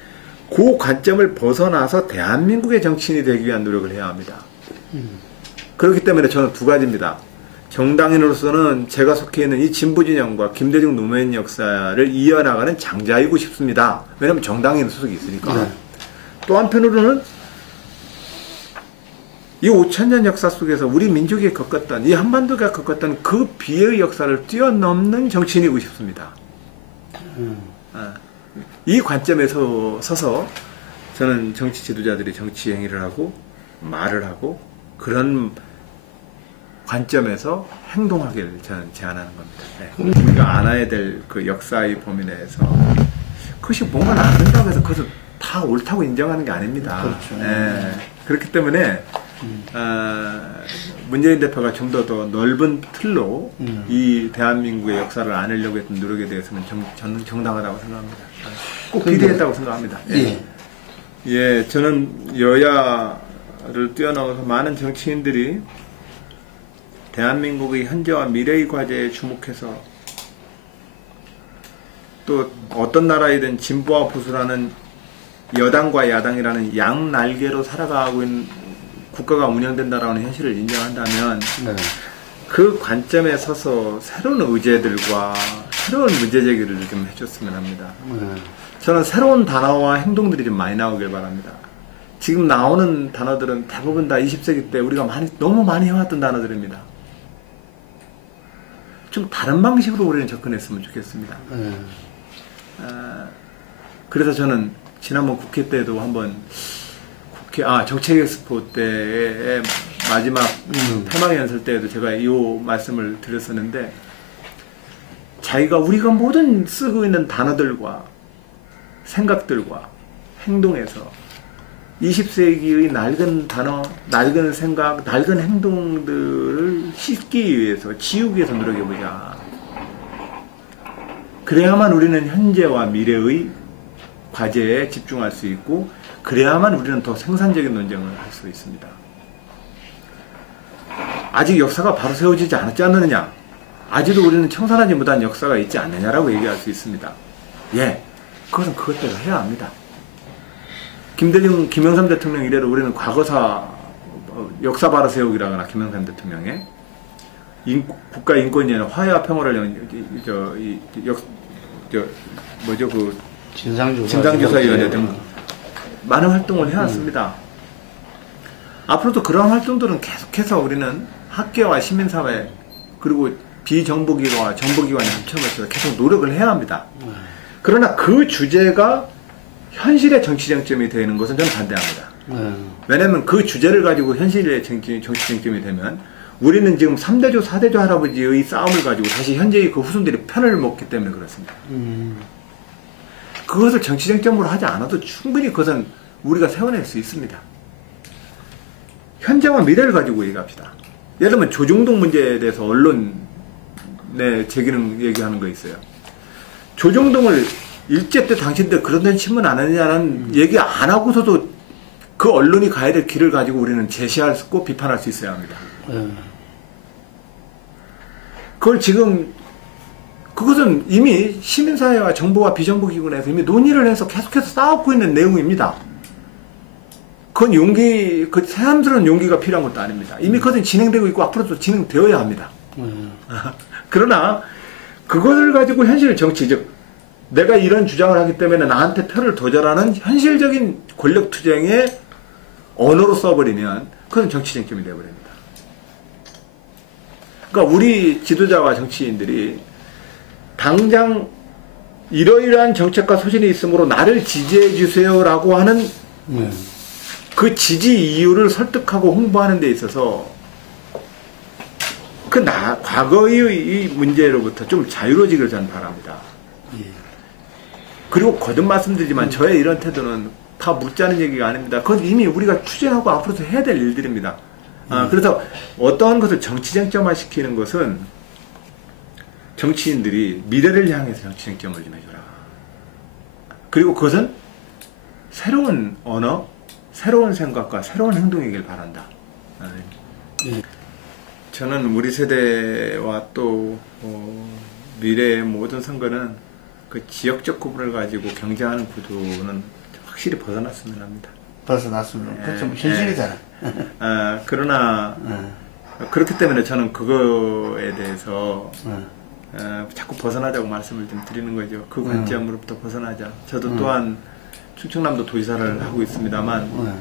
그 관점을 벗어나서 대한민국의 정치인이 되기 위한 노력을 해야 합니다. 그렇기 때문에 저는 두 가지입니다. 정당인으로서는 제가 속해 있는 이 진보 진영과 김대중 노무현 역사를 이어나가는 장자이고 싶습니다. 왜냐하면 정당인 소속이 있으니까. 또 한편으로는 이 5,000년 역사 속에서 우리 민족이 겪었던, 이 한반도가 겪었던 그 비의 역사를 뛰어넘는 정치인이고 싶습니다. 이 관점에서 서서 저는 정치 지도자들이 정치 행위를 하고 말을 하고 그런 관점에서 행동하기를 저는 제안하는 겁니다. 네. 우리가 알아야 될 그 역사의 범위 내에서 그것이 뭔가 안 된다고 해서 그것을 다 옳다고 인정하는 게 아닙니다. 그렇죠. 네. 그렇기 때문에 문재인 대표가 좀 더 넓은 틀로 이 대한민국의 역사를 안으려고 했던 노력에 대해서는 저는 정당하다고 생각합니다. 꼭 비대했다고 생각합니다. 예. 예, 저는 여야를 뛰어넘어서 많은 정치인들이 대한민국의 현재와 미래의 과제에 주목해서 또 어떤 나라이든 진보와 보수라는 여당과 야당이라는 양날개로 살아가고 있는 국가가 운영된다라는 현실을 인정한다면 그 관점에 서서 새로운 의제들과 새로운 문제제기를 좀 해줬으면 합니다. 저는 새로운 단어와 행동들이 좀 많이 나오길 바랍니다. 지금 나오는 단어들은 대부분 다 20세기 때 우리가 너무 많이 해왔던 단어들입니다. 좀 다른 방식으로 우리는 접근했으면 좋겠습니다. 그래서 저는 지난번 국회 때도 한번 정책 엑스포 때의 마지막 폐막 연설 때에도 제가 이 말씀을 드렸었는데 우리가 모든 쓰고 있는 단어들과 생각들과 행동에서 20세기의 낡은 단어, 낡은 생각, 낡은 행동들을 씻기 위해서, 지우기 위해서 노력해보자. 그래야만 우리는 현재와 미래의 과제에 집중할 수 있고 그래야만 우리는 더 생산적인 논쟁을 할 수 있습니다. 아직 역사가 바로 세워지지 않았지 않느냐? 아직도 우리는 청산하지 못한 역사가 있지 않느냐라고 얘기할 수 있습니다. 예, 그것은 그것대로 해야 합니다. 김영삼 대통령 이래로 우리는 과거사 역사 바로 세우기라거나 김영삼 대통령의 국가인권위원회 화해와 평화를 진상조사위원회 등 많은 활동을 해왔습니다. 앞으로도 그러한 활동들은 계속해서 우리는 학계와 시민사회 그리고 비정보기관과 정보기관의 합쳐서 계속 노력을 해야 합니다. 그러나 그 주제가 현실의 정치쟁점이 되는 것은 저는 반대합니다. 왜냐하면 그 주제를 가지고 현실의 정치쟁점이 되면 우리는 지금 3대조 4대조 할아버지의 싸움을 가지고 다시 현재의 그 후손들이 편을 먹기 때문에 그렇습니다. 그것을 정치쟁점으로 하지 않아도 충분히 그것은 우리가 세워낼 수 있습니다. 현재와 미래를 가지고 얘기합시다. 예를 들면 조중동 문제에 대해서 언론에 제기는 얘기하는 거 있어요. 조중동을 일제 때 당신들 그런 데는 신문 안 했냐는 얘기 안 하고서도 그 언론이 가야 될 길을 가지고 우리는 제시할 수 있고 비판할 수 있어야 합니다. 그것은 이미 시민사회와 정부와 비정부기관에서 이미 논의를 해서 계속해서 싸우고 있는 내용입니다. 그건 새삼스러운 용기가 필요한 것도 아닙니다. 이미 그것은 진행되고 있고 앞으로도 진행되어야 합니다. 그러나 그것을 가지고 현실 정치, 즉 내가 이런 주장을 하기 때문에 나한테 표를 도전하는 현실적인 권력 투쟁의 언어로 써버리면 그건 정치쟁점이 되어버립니다. 그러니까 우리 지도자와 정치인들이 당장 이러이러한 정책과 소신이 있으므로 나를 지지해 주세요라고 하는 그 지지 이유를 설득하고 홍보하는 데 있어서 과거의 이 문제로부터 좀 자유로워지길 저는 바랍니다. 그리고 거듭 말씀드리지만 저의 이런 태도는 다 묻자는 얘기가 아닙니다. 그건 이미 우리가 추진하고 앞으로도 해야 될 일들입니다. 그래서 어떠한 것을 정치쟁점화 시키는 것은 정치인들이 미래를 향해서 정치쟁점을 좀 해줘라. 그리고 그것은 새로운 언어, 새로운 생각과 새로운 행동이길 바란다. 저는 우리 세대와 또 미래의 모든 선거는 그 지역적 구분을 가지고 경쟁하는 구도는 확실히 벗어났으면 합니다. 벗어났으면 그좀 현실이잖아. 그러나 그렇기 때문에 저는 그거에 대해서 자꾸 벗어나자고 말씀을 좀 드리는 거죠. 그 관점으로부터 벗어나자. 저도 또한 충청남도 도지사를 하고 있습니다만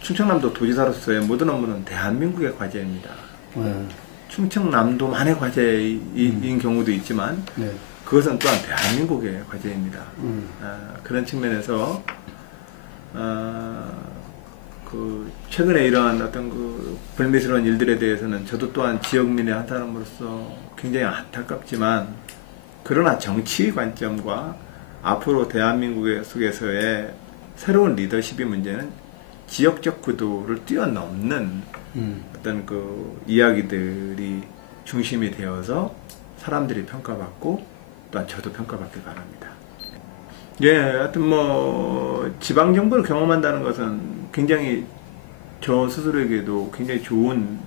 충청남도 도지사로서의 모든 업무는 대한민국의 과제입니다. 충청남도만의 과제인 경우도 있지만 그것은 또한 대한민국의 과제입니다. 그런 측면에서 그 최근에 이러한 어떤 그 불미스러운 일들에 대해서는 저도 또한 지역민의 한 사람으로서 굉장히 안타깝지만, 그러나 정치 관점과 앞으로 대한민국 속에서의 새로운 리더십의 문제는 지역적 구도를 뛰어넘는 어떤 그 이야기들이 중심이 되어서 사람들이 평가받고 또한 저도 평가받길 바랍니다. 예, 하여튼 뭐 지방 정부를 경험한다는 것은 굉장히 저 스스로에게도 굉장히 좋은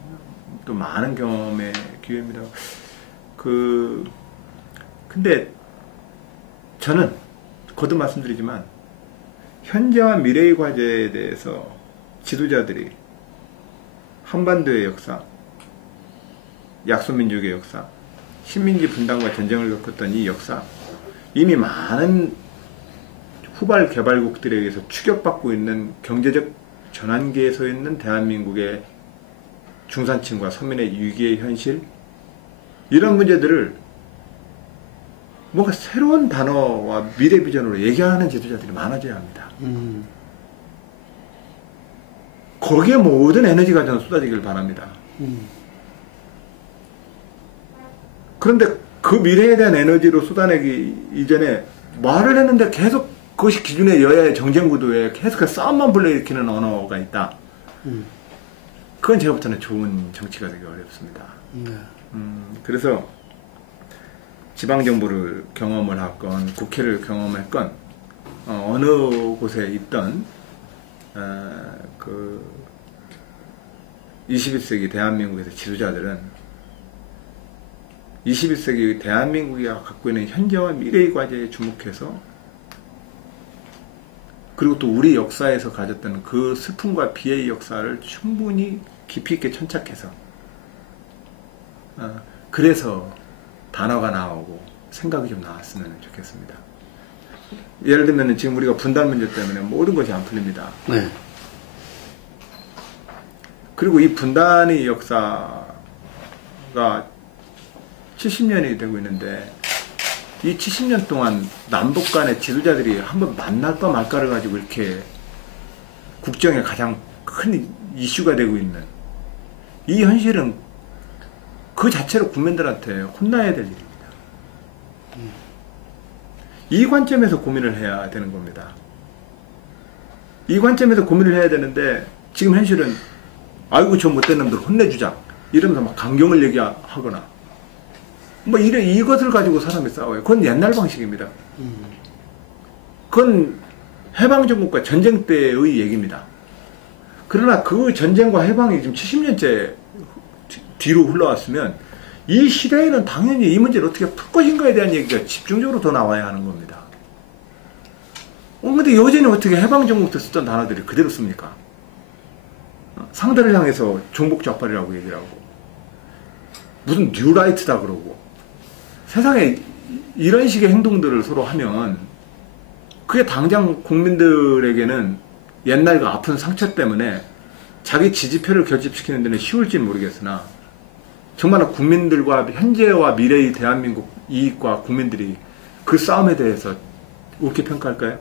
또 많은 경험의 기회입니다. 근데 저는 거듭 말씀드리지만 현재와 미래의 과제에 대해서 지도자들이 한반도의 역사, 약소민족의 역사, 식민지 분단과 전쟁을 겪었던 이 역사, 이미 많은 후발 개발국들에 의해서 추격받고 있는 경제적 전환기에 서 있는 대한민국의 중산층과 서민의 위기의 현실, 이런 문제들을 뭔가 새로운 단어와 미래 비전으로 얘기하는 지도자들이 많아져야 합니다. 거기에 모든 에너지가 저는 쏟아지길 바랍니다. 그런데 그 미래에 대한 에너지로 쏟아내기 이전에 말을 했는데 계속 그것이 기존의 여야의 정쟁 구도에 계속 싸움만 불러일으키는 언어가 있다. 그건 제가 볼 때는 좋은 정치가 되기 어렵습니다. 그래서 지방정부를 경험을 하건 국회를 경험했건 어느 곳에 있던 그 21세기 대한민국에서 지도자들은 21세기 대한민국이 갖고 있는 현재와 미래의 과제에 주목해서, 그리고 또 우리 역사에서 가졌던 그 슬픔과 비애의 역사를 충분히 깊이 있게 천착해서 그래서 단어가 나오고 생각이 좀 나왔으면 좋겠습니다. 예를 들면 지금 우리가 분단 문제 때문에 모든 것이 안 풀립니다. 네. 그리고 이 분단의 역사가 70년이 되고 있는데, 이 70년 동안 남북 간의 지도자들이 한번 만날까 말까를 가지고 이렇게 국정에 가장 큰 이슈가 되고 있는 이 현실은 그 자체로 국민들한테 혼나야 될 일입니다. 이 관점에서 고민을 해야 되는 겁니다. 이 관점에서 고민을 해야 되는데, 지금 현실은 아이고 저 못된 놈들 혼내주자 이러면서 막 강경을 얘기하거나 뭐 이것을 가지고 사람이 싸워요. 그건 옛날 방식입니다. 그건 해방정국과 전쟁 때의 얘기입니다. 그러나 그 전쟁과 해방이 지금 70년째 뒤로 흘러왔으면 이 시대에는 당연히 이 문제를 어떻게 풀 것인가에 대한 얘기가 집중적으로 더 나와야 하는 겁니다. 근데 여전히 어떻게 해방정국 때 쓰던 단어들이 그대로 씁니까? 상대를 향해서 종북좌빨이라고 얘기를 하고 무슨 뉴라이트다 그러고, 세상에 이런 식의 행동들을 서로 하면 그게 당장 국민들에게는 옛날과 아픈 상처 때문에 자기 지지표를 결집시키는 데는 쉬울지는 모르겠으나, 정말 국민들과 현재와 미래의 대한민국 이익과 국민들이 그 싸움에 대해서 옳게 평가할까요?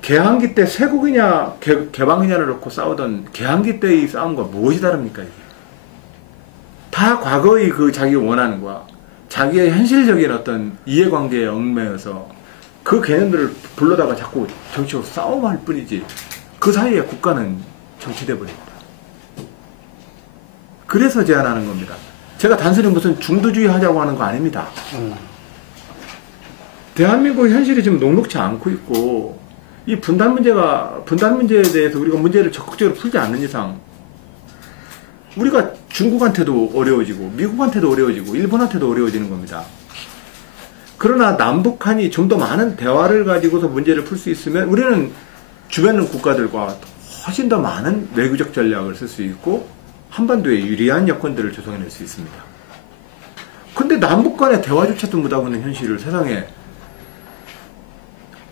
개항기 때 쇄국이냐 개방이냐를 놓고 싸우던 개항기 때의 싸움과 무엇이 다릅니까? 이게 다 과거의 그 자기 원한과 자기의 현실적인 어떤 이해관계에 얽매여서 그 개념들을 불러다가 자꾸 정치로 싸움할 뿐이지, 그 사이에 국가는 정치돼 버립니다. 그래서 제안하는 겁니다. 제가 단순히 무슨 중도주의 하자고 하는 거 아닙니다. 대한민국 현실이 지금 녹록치 않고 있고, 이 분단 문제에 대해서 우리가 문제를 적극적으로 풀지 않는 이상 우리가 중국한테도 어려워지고 미국한테도 어려워지고 일본한테도 어려워지는 겁니다. 그러나 남북한이 좀 더 많은 대화를 가지고서 문제를 풀 수 있으면 우리는 주변 국가들과 훨씬 더 많은 외교적 전략을 쓸 수 있고 한반도에 유리한 여건들을 조성해낼 수 있습니다. 근데 남북 간의 대화조차도 못하고 있는 현실을 세상에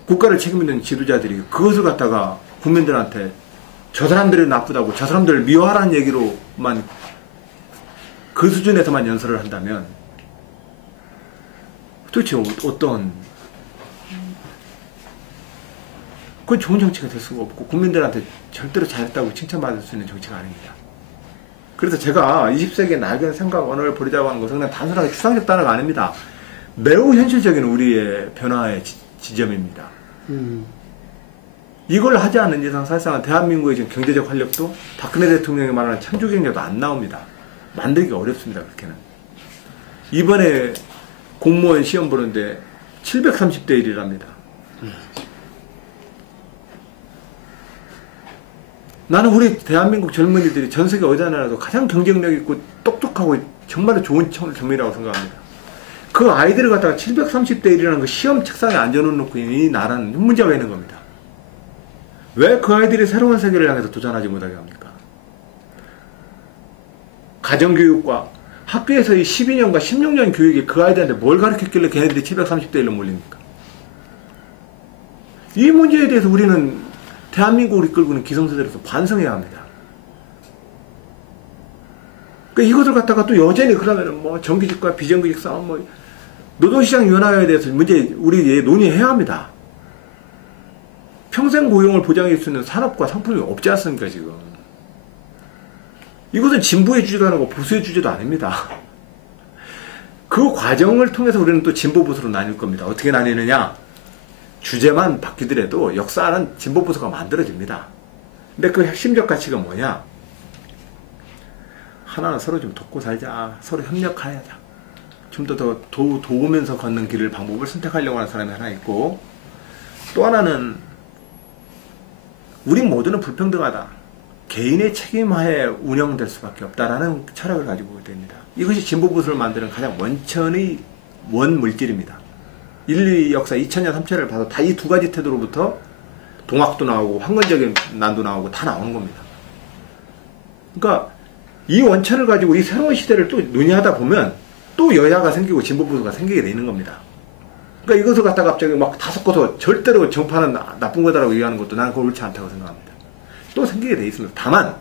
국가를 책임있는 지도자들이 그것을 갖다가 국민들한테 저 사람들이 나쁘다고 저 사람들을 미워하라는 얘기로만 그 수준에서만 연설을 한다면 도대체 어떤 그건 좋은 정치가 될 수가 없고 국민들한테 절대로 잘했다고 칭찬받을 수 있는 정치가 아닙니다. 그래서 제가 20세기의 낡은 생각 언어를 버리자고 하는 것은 그냥 단순하게 추상적 단어가 아닙니다. 매우 현실적인 우리의 변화의 지점입니다. 이걸 하지 않는 이상 사실상 대한민국의 지금 경제적 활력도 박근혜 대통령이 말하는 창조 경제도 안 나옵니다. 만들기 어렵습니다. 그렇게는. 이번에 공무원 시험 보는데 730대 1이랍니다. 나는 우리 대한민국 젊은이들이 전 세계 어디나 나라도 가장 경쟁력 있고 똑똑하고 정말 좋은 젊은이라고 생각합니다. 그 아이들을 갖다가 730대 1이라는 그 시험 책상에 앉아놓고 이 나라는 문제가 있는 겁니다. 왜 그 아이들이 새로운 세계를 향해서 도전하지 못하게 합니까? 가정교육과 학교에서의 12년과 16년 교육이 그 아이들한테 뭘 가르쳤길래 걔네들이 730대 1로 몰립니까? 이 문제에 대해서 우리는 대한민국을 이끌고는 기성세대로서 반성해야 합니다. 그러니까 이것을 갖다가 또 여전히 그러면은 뭐 정규직과 비정규직 싸움, 뭐 노동시장 윤화에 대해서 문제 우리 논의해야 합니다. 평생 고용을 보장할 수 있는 산업과 상품이 없지 않습니까 지금? 이것은 진보의 주제도 아니고 보수의 주제도 아닙니다. 그 과정을 통해서 우리는 또 진보 보수로 나뉠 겁니다. 어떻게 나뉘느냐? 주제만 바뀌더라도 역사는 진보 보수가 만들어집니다. 근데 그 핵심적 가치가 뭐냐? 하나는 서로 좀 돕고 살자. 서로 협력하자. 좀 더 도우면서 걷는 길을 방법을 선택하려고 하는 사람이 하나 있고, 또 하나는 우리 모두는 불평등하다. 개인의 책임하에 운영될 수밖에 없다라는 철학을 가지고 됩니다. 이것이 진보 보수를 만드는 가장 원천의 원물질입니다. 인류 역사 2000년 3000년을 봐도 다 이 두 가지 태도로부터 동학도 나오고 황건적인 난도 나오고 다 나오는 겁니다. 그러니까 이 원천을 가지고 이 새로운 시대를 또 논의하다 보면 또 여야가 생기고 진보 보수가 생기게 되는 겁니다. 그러니까 이것을 갖다가 갑자기 막 다 섞어서 절대로 정파는 나쁜 거다라고 얘기하는 것도 나는 그거 옳지 않다고 생각합니다. 또 생기게 돼 있습니다. 다만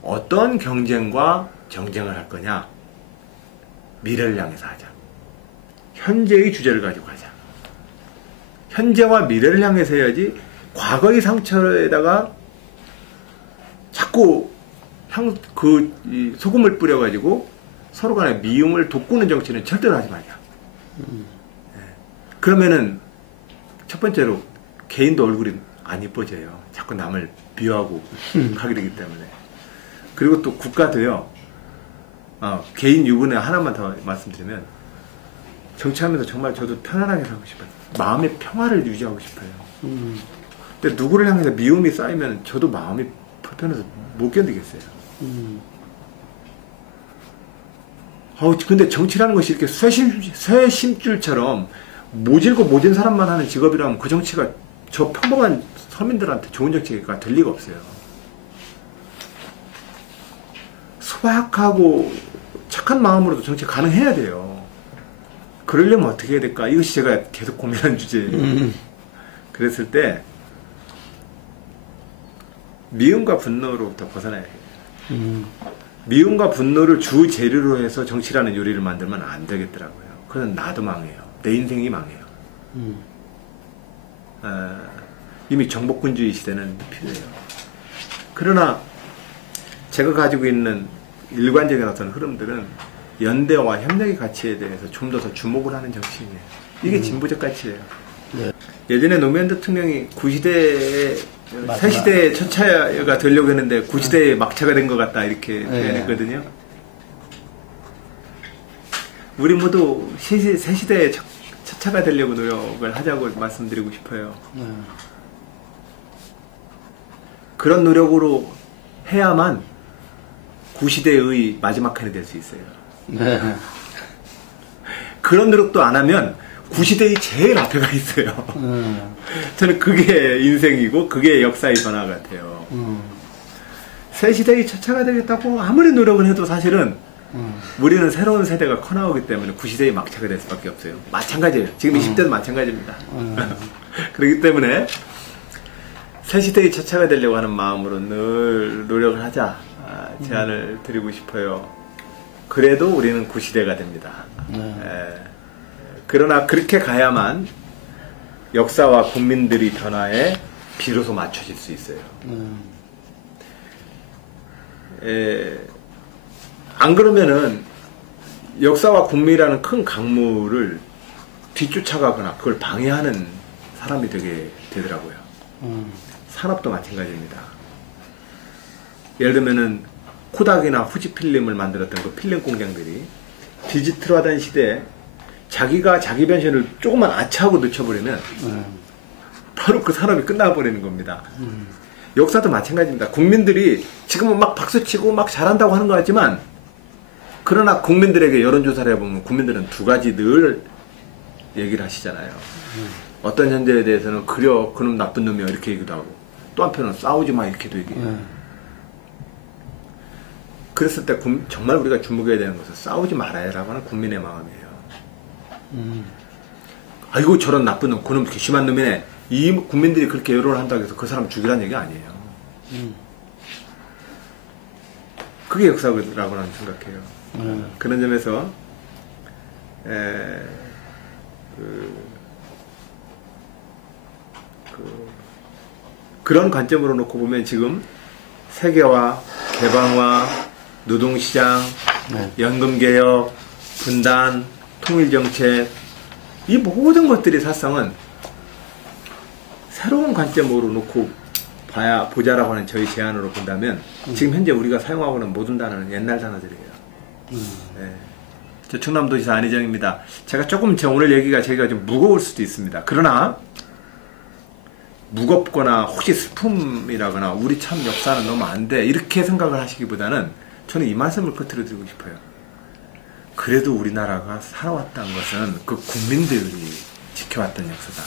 어떤 경쟁과 정쟁을 할 거냐? 미래를 향해서 하자. 현재의 주제를 가지고 하자. 현재와 미래를 향해서 해야지 과거의 상처에다가 자꾸 소금을 뿌려가지고 서로 간에 미움을 돋구는 정치는 절대로 하지 말자. 그러면은 첫 번째로 개인도 얼굴이 안 이뻐져요. 자꾸 남을 비하고 하게 되기 때문에. 그리고 또 국가도요. 개인 유분에 하나만 더 말씀드리면 정치하면서 정말 저도 편안하게 살고 싶어요. 마음의 평화를 유지하고 싶어요. 근데 누구를 향해서 미움이 쌓이면 저도 마음이 불편해서 못 견디겠어요. 근데 정치라는 것이 이렇게 쇠심줄처럼 모질고 모진 사람만 하는 직업이라면 그 정치가 저 평범한 서민들한테 좋은 정치가 될 리가 없어요. 소박하고 착한 마음으로도 정치 가능해야 돼요. 그러려면 어떻게 해야 될까? 이것이 제가 계속 고민한 주제예요. 그랬을 때 미움과 분노로부터 벗어나야 돼요. 미움과 분노를 주 재료로 해서 정치라는 요리를 만들면 안 되겠더라고요. 그건 나도 망해요. 내 인생이 망해요. 이미 정복군주의 시대는 필요해요. 그러나 제가 가지고 있는 일관적인 어떤 흐름들은 연대와 협력의 가치에 대해서 좀 더 주목을 하는 정치인이에요. 이게 진보적 가치예요. 네. 예전에 노무현 대통령이 구시대에 새시대의 첫차가 되려고 했는데 구시대의 막차가 된 것 같다 이렇게 표현했거든요. 우리 모두 새시대의 첫차가 되려고 노력을 하자고 말씀드리고 싶어요. 그런 노력으로 해야만 구시대의 마지막 칸이 될 수 있어요. 네. 그런 노력도 안 하면 구시대의 제일 앞에 가 있어요. 저는 그게 인생이고 그게 역사의 변화 같아요. 새 시대의 첫차가 되겠다고 아무리 노력을 해도 사실은 우리는 새로운 세대가 커나오기 때문에 구시대의 막차가 될 수밖에 없어요. 마찬가지예요. 지금 20대도 마찬가지입니다. 그렇기 때문에 새 시대의 첫차가 되려고 하는 마음으로 늘 노력을 하자 제안을 드리고 싶어요. 그래도 우리는 구시대가 됩니다. 그러나 그렇게 가야만 역사와 국민들의 변화에 비로소 맞춰질 수 있어요. 안 그러면은 역사와 국민이라는 큰 강물을 뒤쫓아가거나 그걸 방해하는 사람이 되게 되더라고요. 산업도 마찬가지입니다. 예를 들면은 코닥이나 후지필름을 만들었던 그 필름 공장들이 디지털화된 시대에 자기가 자기 변신을 조금만 아차하고 늦춰버리면 바로 그 산업이 끝나버리는 겁니다. 역사도 마찬가지입니다. 국민들이 지금은 막 박수치고 막 잘한다고 하는 것 같지만 그러나 국민들에게 여론조사를 해보면 국민들은 두 가지 늘 얘기를 하시잖아요. 어떤 현재에 대해서는 그놈 나쁜 놈이야 이렇게 얘기도 하고 또 한편은 싸우지 마 이렇게도 얘기해요. 그랬을 때 정말 우리가 주목해야 되는 것은 싸우지 말아야라고 하는 국민의 마음이에요. 아이고 저런 나쁜 놈 그놈 괘씸한 놈이네 이 국민들이 그렇게 여론을 한다고 해서 그 사람 죽이라는 얘기 아니에요. 그게 역사라고 나는 생각해요. 그런 점에서 그런 관점으로 놓고 보면 지금 세계화, 개방화, 노동시장, 연금개혁, 분단, 통일정책 이 모든 것들이 사실상은 새로운 관점으로 놓고 보자라고 하는 저희 제안으로 본다면 지금 현재 우리가 사용하고 있는 모든 단어는 옛날 단어들이에요. 저 충남도지사 안희정입니다. 제가 조금 오늘 얘기가 저희가 좀 무거울 수도 있습니다. 그러나 무겁거나 혹시 슬픔이라거나 우리 참 역사는 너무 안 돼 이렇게 생각을 하시기보다는 저는 이 말씀을 끝으로 드리고 싶어요. 그래도 우리나라가 살아왔다는 것은 그 국민들이 지켜왔던 역사다.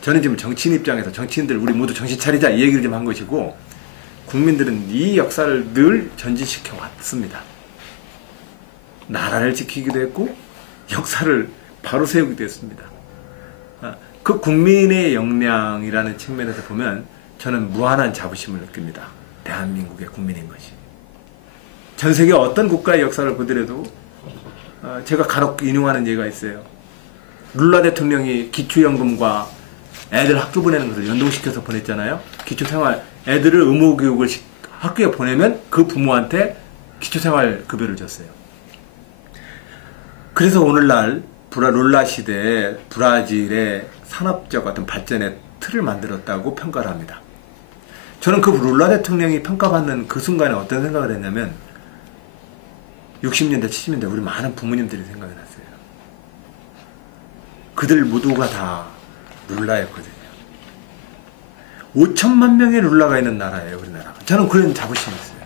저는 지금 정치인 입장에서 정치인들 우리 모두 정신 차리자 이 얘기를 좀 한 것이고 국민들은 이 역사를 늘 전진시켜 왔습니다. 나라를 지키기도 했고 역사를 바로 세우기도 했습니다. 그 국민의 역량이라는 측면에서 보면 저는 무한한 자부심을 느낍니다. 대한민국의 국민인 것이. 전 세계 어떤 국가의 역사를 보더라도 제가 간혹 인용하는 예가 있어요. 룰라 대통령이 기초연금과 애들 학교 보내는 것을 연동시켜서 보냈잖아요. 기초생활 애들을 의무교육을 학교에 보내면 그 부모한테 기초생활급여를 줬어요. 그래서 오늘날 룰라 시대에 브라질의 산업적 어떤 발전의 틀을 만들었다고 평가를 합니다. 저는 그 룰라 대통령이 평가받는 그 순간에 어떤 생각을 했냐면 60년대, 70년대 우리 많은 부모님들이 생각이 났어요. 그들 모두가 다 룰라였거든요. 5천만 명의 룰라가 있는 나라예요, 우리나라가. 저는 그런 자부심이 있어요.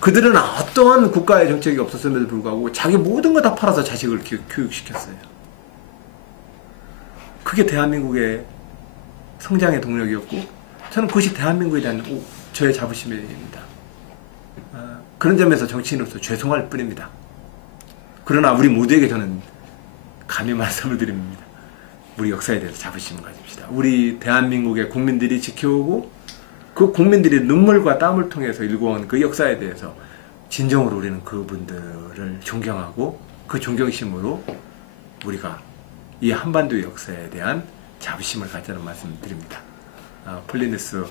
그들은 어떠한 국가의 정책이 없었음에도 불구하고 자기 모든 거 다 팔아서 자식을 교육시켰어요. 그게 대한민국의 성장의 동력이었고 저는 그것이 대한민국에 대한 저의 자부심입니다. 그런 점에서 정치인으로서 죄송할 뿐입니다. 그러나 우리 모두에게 저는 감히 말씀을 드립니다. 우리 역사에 대해서 자부심을 가집시다. 우리 대한민국의 국민들이 지켜오고 그 국민들이 눈물과 땀을 통해서 일궈온 그 역사에 대해서 진정으로 우리는 그분들을 존경하고 그 존경심으로 우리가 이 한반도의 역사에 대한 자부심을 갖자는 말씀을 드립니다. 폴리뉴스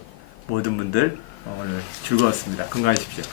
모든 분들 오늘 즐거웠습니다. 건강하십시오.